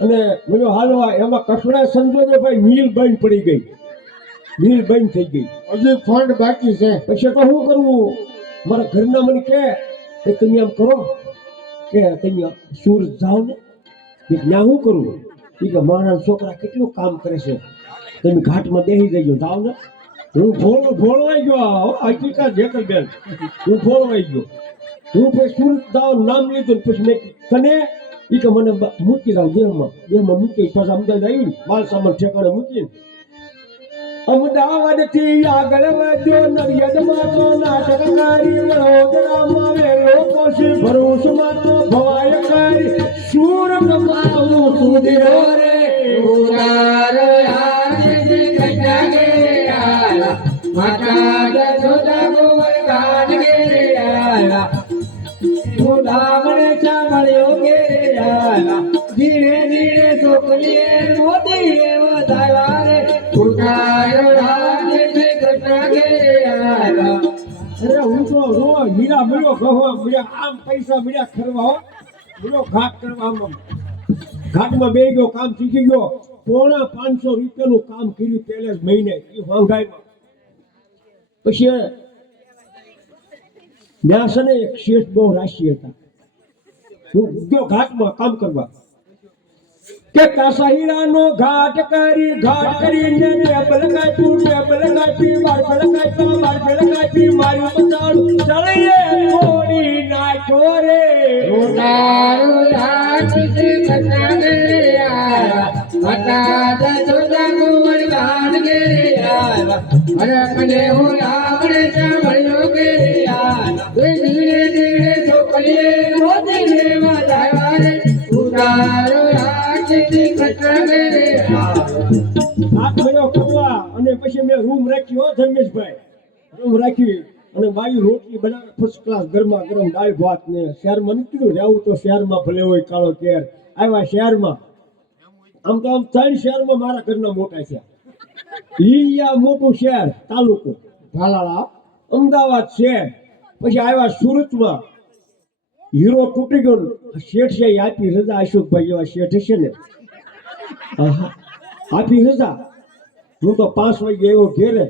અને મને હાલવા એમાં કઠોળા સંજોગે ભાઈ મિલ બંધ પડી ગઈ, મિલ બંધ થઈ ગઈ. હજી ફંડ બાકી છે. પછી તો શું કરવું? મારા ઘરના મને કહે કે તમે આમ કરો કે તમે સુરત જાઓ ને. ત્યાં શું કરવું? એ કે મારા છોકરા કેટલું કામ કરે છે, તમે ઘાટમાં બેસી જજો, જાઓ ને. હું ભોળવાઈ ગયો, હકીકત જેતલબેન, હું ભોળવાઈ ગયો. હું પછી સુરત જાઓ નામ લીધું, પછી મેં તને એ કે મને મૂકી જાવ દેહમાં મૂકી, પાછા અમદાવાદ આવ્યું માલ સામાન ઠેકાણે મૂકીને અમદાવાદથી આગળ વધ્યો નડિયાદમાં તો નાટકકારી વડોદરામાં વેલો પછી ભરૂચમાં તો ભવાય કરી સુરતમાં હું સુધીરો રે ઉતારો આરતી કટા ગે આલા માતા જસોદા ગોવર કાન ગે આલા સુદામણે ચામળ્યો ગે આલા ધીરે ધીરે સોકલીએ મોદીએ વધાવા રે ઉતારો આરતી કટા ગે આલા. અરે હું તો હીરા મળ્યો ગહવા મળ્યા, આમ પૈસા મળ્યા ખરવા, મળ્યો ઘાટ કરવા, આમ ઘાટમાં બે ગયો, કામ શીખી ગયો. 500 રૂપિયાનું કામ કર્યું પહેલે જ મહિને એ વાંઘાઈમાં. પછી ત્યાં છે ને એક શેઠ બહુ રાશિ હતા, હું ગયો ઘાટમાં કામ કરવા કે કાસાહીરાનો ઘાટ કરીને ટેબલ કાપી બારબલ કાપી મારી બતાડું ચડીએ થોડી નાખ્યો રે ઉતારો આરતી કટા ગે આલા માતા જસોદા ગોવર કાન ગે આલા હરકને હુલામણે ચામળ્યો ગે આલા ધીરે ધીરે સોકલીએ મોદીને વધાવા રે ઉતારો આરતી કટા ગે આલા. હાથ મળ્યો કરવા, અને પછી મેં રૂમ રાખ્યો ધર્મેશભાઈ, રૂમ રાખી અને બાયું રોટલી બનાવે ફર્સ્ટ ક્લાસ ગરમા ગરમ દાળ ભાત ને. શહેરમાં નથી કીધું રહેવું તો શહેરમાં ભલે હોય કાળો કેર. આવ્યા શહેરમાં, આમ તો આમ 3 શહેરમાં મારા ઘરના મોટા છે. લીલિયા મોટું શહેર તાલુકો ભાલાળા, અમદાવાદ શહેર. પછી આવ્યા સુરતમાં, હીરો તૂટી ગયો, શેઠ છે આપી રજા, અશોકભાઈ એવા શેઠ હશે ને, આપી રજા. હું તો 5 વાગે આવ્યો ઘેરે,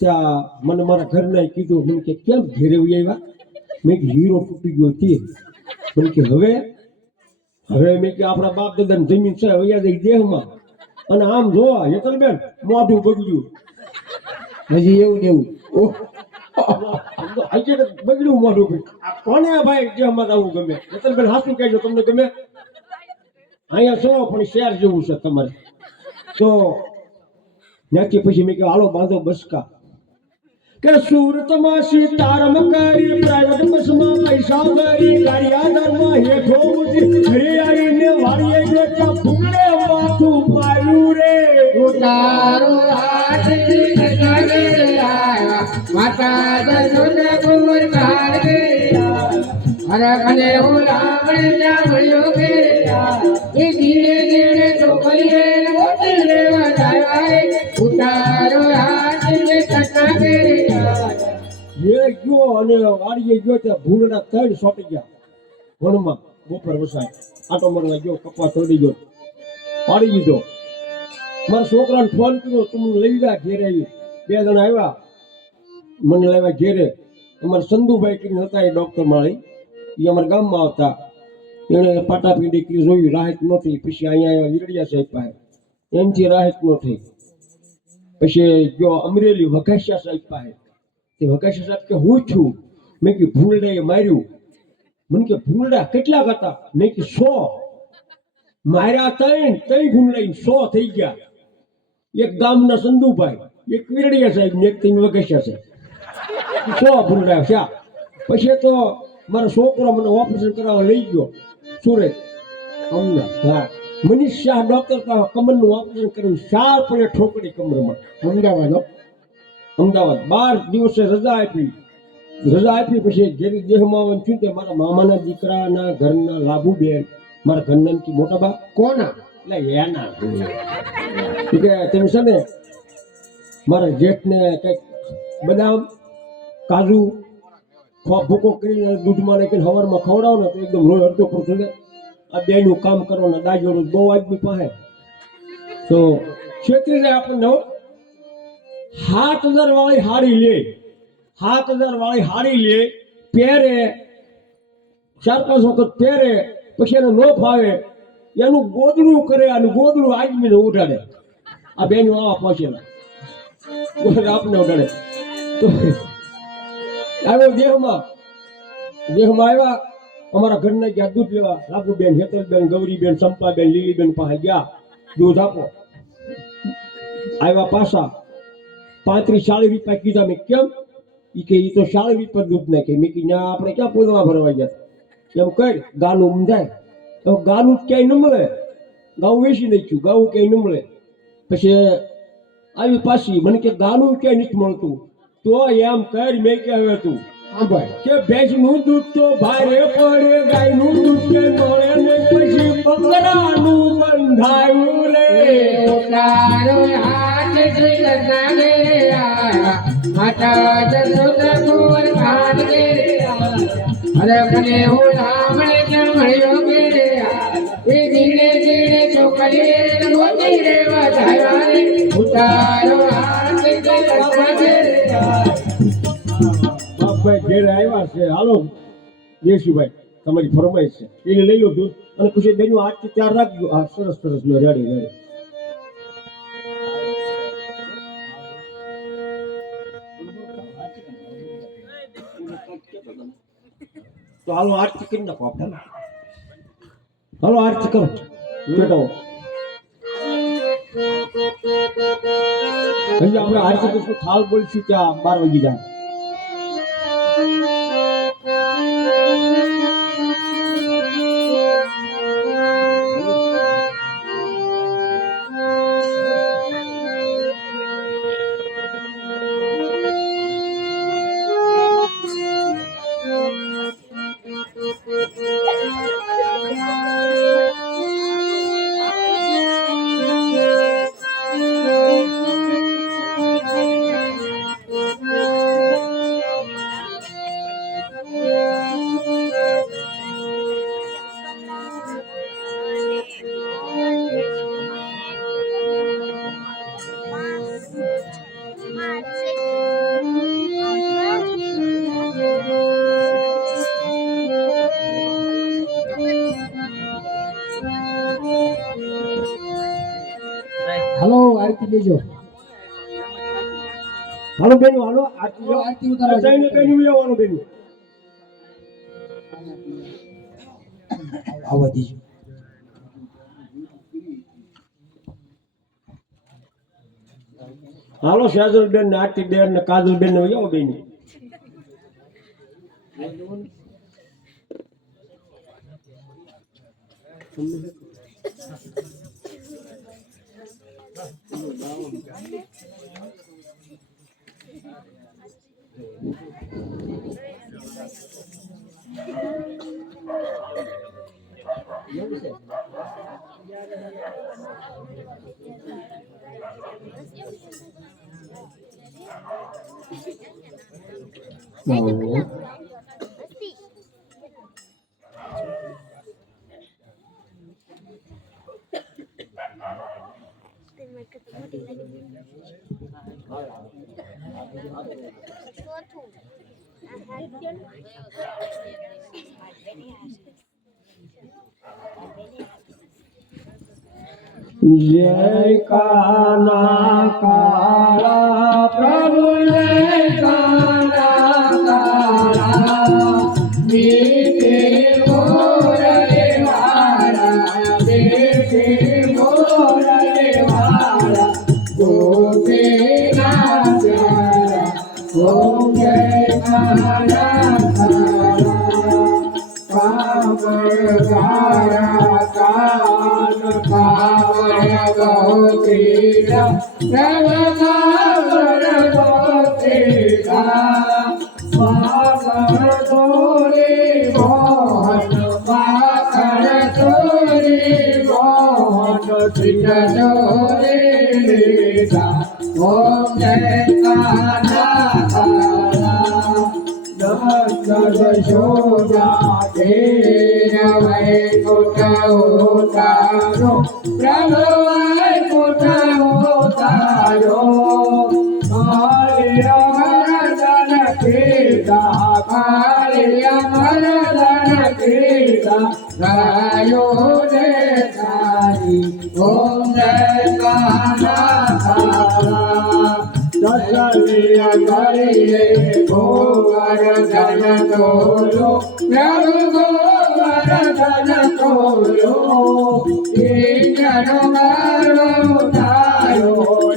ત્યાં મને મારા ઘરના કીધું, મને કે કેમ ઘેરે આવ્યા? મેં કે હીરો તૂટી ગયો તે. મને કે હવે મેં કે આપણા બાપ દાદાની જમીન છે વૈયા જઈ દેહમાં, અને આમ જોવા યતલબેન મોઢું બગડ્યું, હજી એવું ને એવું. ઓહ બગડ્યું મોઢું. કોને ભાઈ દેહમાં આવું ગમે? યતલબેન હાસું કહેજો, તમને ગમે? અહીંયા છો પણ શહેર જેવું છે તમારે તો. ત્યાંથી પછી મેં કહ્યું હાલો બાંધો બસકા, કે સુરતમાં સીતારામ કરી પ્રાઇવેટ બસમાં પૈસા ભરી ગાડિયાદારમાં હેઠો ઉતરી હરિયાળીને વાળીએ ગયો ત્યાં ફૂગડે માથું માર્યું રે ઉતારો આરતી કટા ગે આલા માતા જસોદા ગોવર કાન ગે આલા હરકને હુલામણે ચામળ્યો ગે આલા ધીરે ધીરે સોકલીએ મોદીને વધાવા રે ઉતારો આરતી કટા ગે આલા. એ ગયો અને વાળીએ ગયો ત્યાં ભૂંડના 3 સોટી ગયા વનમાં. બપોર વસાય આટો મારવા ગયો, કપા તોડી ગયો, પાડી દીધો. મારા છોકરાને ફોન કર્યો, તું મને લઈ જા ઘેરે. આવી 2 જણા આવ્યા, મને લાવ્યા ઘેરે. અમારા સંધુભાઈ કરીને હતા એ ડોક્ટર માળી, એ અમારા ગામમાં આવતા. એણે પાટાપીડી કરી જોયું, રાહત ન થઈ. પછી અહીંયા વીરડિયા સાહેબ પાસે, એમથી રાહત ન થઈ. પછી ગયો અમરેલી વઘાસિયા સાહેબ પાસે. તે વઘાસિયા સાહેબ કે હું છું? મેં કે ભૂલડાએ માર્યું. મને કે ભૂલડા કેટલાક હતા? મેં કે 100 માર્યા. 3 ભૂલડાઈ 100 થઈ ગયા. એક ગામના સંધુભાઈ, એક વીરડિયા સાહેબ ને એક તમે વઘાસિયા સાહેબ, 100 ભૂલડા છે. પછી તો મારો છોકરો મને ઓપરેશન કરાવવા લઈ ગયો સુરત, અમદાવાદ. હા, મનીષ શાહ ડોક્ટર કમરનું ઓપરેશન કર્યું, 4 પડે ઠોકડી કમરમાં, અમદાવાદ. અમદાવાદ 12 દિવસે રજા આપી પછી ઘેરી દેહમાં આવવાનું થયું તે મારા મામાના દીકરાના ઘરના લાભુબેન મારા ઘરના કી મોટા બા કોના એટલે એના ઈ કે તમે છે ને મારા જેઠને કંઈક બદામ કાજુ ભૂકો કરીને દૂધમાં નાખીને સવારમાં ખવડાવો ને તો એકદમ લોહી અડધો પર થઈ જાય. આ બેનું કામ કરવાના દાજોડું બહુ આદમી પાસે તો છેતરી જાય આપણને. 7,000 વાળી હાડી લે 7,000 વાળી હાડી લે પહેરે 4-5 વખત પહેરે પછી એને ન ફાવે એનું ગોદડું કરે અને ગોદડું આદમીને ઉડાડે. આ બેનું આવા પહોંચેલા આપને ઉડાડે તો આવ્યો દેહમાં આવ્યા અમારા ઘરના ગયા દૂધ લેવા. રાઘુબેન, હેતલબેન, ગૌરીબેન, સંપાબેન, લીલીબેન પાસે ગયા દૂધ આપો. આવ્યા પાછા 35-40 રૂપિયા કીધા. મેં કેમ? ઈ કે ઈ તો 40 રૂપિયા દૂધ નાખે. મેં કીધું ના આપણે ક્યાં પૂજવા ભરવા ગયા એમ કઈ ગાનું સમજાય તો ગાનું ક્યાંય ન મળે. ગાઉં વેચી નાખ્યું, ગાઉં ક્યાંય ન મળે. પછી આવી પાછી મને કે ગાનું ક્યાંય નથી મળતું. તો એમ કરી મેં કે હવે તું કે ભેંસનું દૂધ તો ભારે પડે, ગાયનું દૂધ કે મળે ને પછી બકરાનું બંધાયું રે. તારો હાથ શ્રી લગાને આયા માતા જસોદા કુંવર ખાન રે અરે મને હું રામણે જમણ્યો કે એ ધીરે ધીરે છોકરી ગોતી રે વધાયા રે તારો હાથ શ્રી લગાને બાપભાઈ ઘેર આવ્યા છે. હાલો દેશુભાઈ તમારી ફરમાઈશ છે એને લઈ લો દૂધ અને પછી બેનું આજથી ત્યાર રાખજો. આ સરસ લો રેડી. તો હાલો આરતી કરી નાખો આપણે. હાલો આરતી કરો બેટા. હજી આપણે આરતી કરીશું, થાળ બોલશું ત્યાં 12 વાગી જાય. હાલો આરતી લેજો. હાલો બેનું હાલો આરતી લો. આરતી ઉતારવા જઈને બેનું લેવાનું બેનું. આવવા દેજો. હાલો સેજલબેન ને આરતીબેન ને કાજલબેન ને આવો બેનું. जय काना काला प्रभु जय काना काला मीठे मोरले वाला मीठे मोरले वाला गोपे नाचारा ओम जय काना काला कामर गारा कान कावड़ गौ क्रीड़ा सर्व कावड़ गौ પાખર તોરી મોહન પાખર તોરી મોહન સિંહ તોરી લીધા ઓમ જય કાના કાલા દશોદા દેવ વૈકુંઠ ઉતારો પ્રભુ વૈકુંઠ ઉતારો કાલિય મરદન કીધા કાલિય મરદન કીધા ગાયો ને તારી ઓમ જય કાના કાલા દશલિય કરીએ ગોવર્ધન તોલો પ્રભુ ગોવર્ધન તોલો ઇન્દ્રનો ગર્વ ઉતારો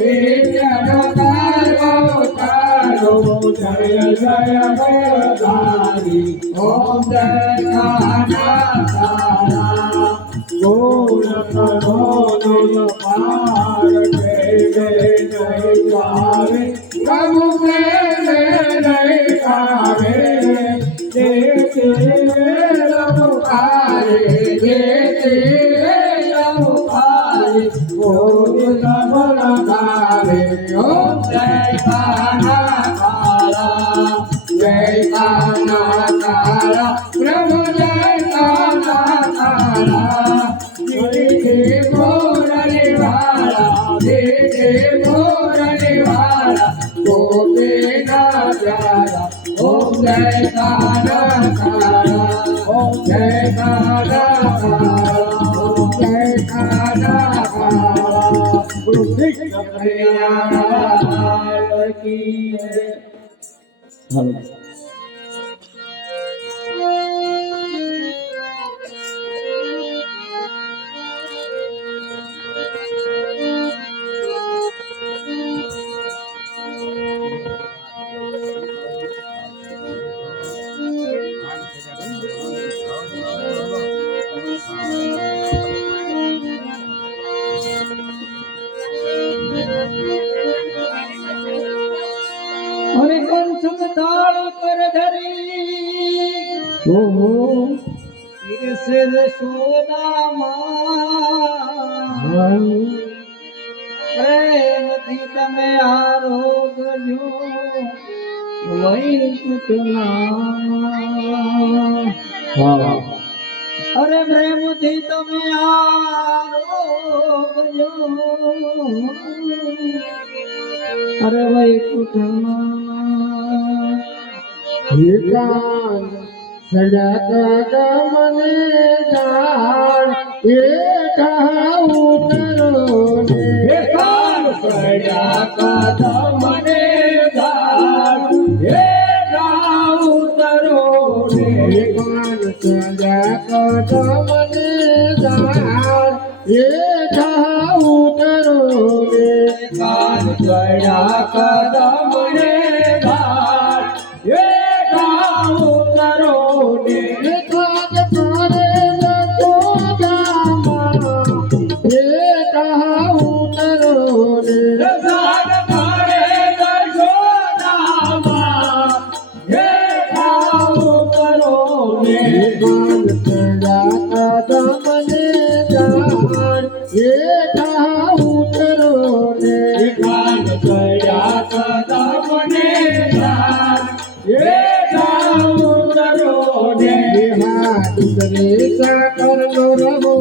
ઇન્દ્રનો ગર્વ ઉતારો જય જય ભગવાની ઓમ જય કાના કાલા ગોરખનો પાર પ્રભુ પ્રેમ નહીં પાવે દેતે રમુકારે દેતે રમુકારે ગોવિંદ બોલાવે ઓમ જય કાના કાલા જય કાના કાલા પ્રભુ જય કાના કાલા દેતે મોરલી વાળા દેતે મોરલી વાળા ગોપીના પ્યારા ઓમ જય કાના કાલા ઓમ જય કાના કાલા ઓમ જય કાના કાલા ગુરુ કૃષ્ણ કલ્યાણ કી જય. હરે કંસમ તાળી પર ધરી ઓહો ઈર્ષે સોદામાં પ્રેમથી તમે આરોગજો વૈકુંઠના અરે પ્રેમથી તમે આરોગજો અરે વૈકુંઠમાં એકાન સડક ગમને જાણ એઠા ઉતરો ને એકાન સડક મને દાન એઠા ઉતરો ને એકાન સડક ગમને જાણ એઠા ઉતરો ને એકાન સડક મને દાન એઠા ઉતરો ને એકાન કરે લખોદામાં એઠા ઉતરો ને રસાદ કરે દશોદામાં એઠા ઉતરો ને એકાન સડક ગમને જાણ એઠા ઉતરો ને એકાન સડક મને દાન એઠા ઉતરો ને હાથ કરે સાકર નો રમો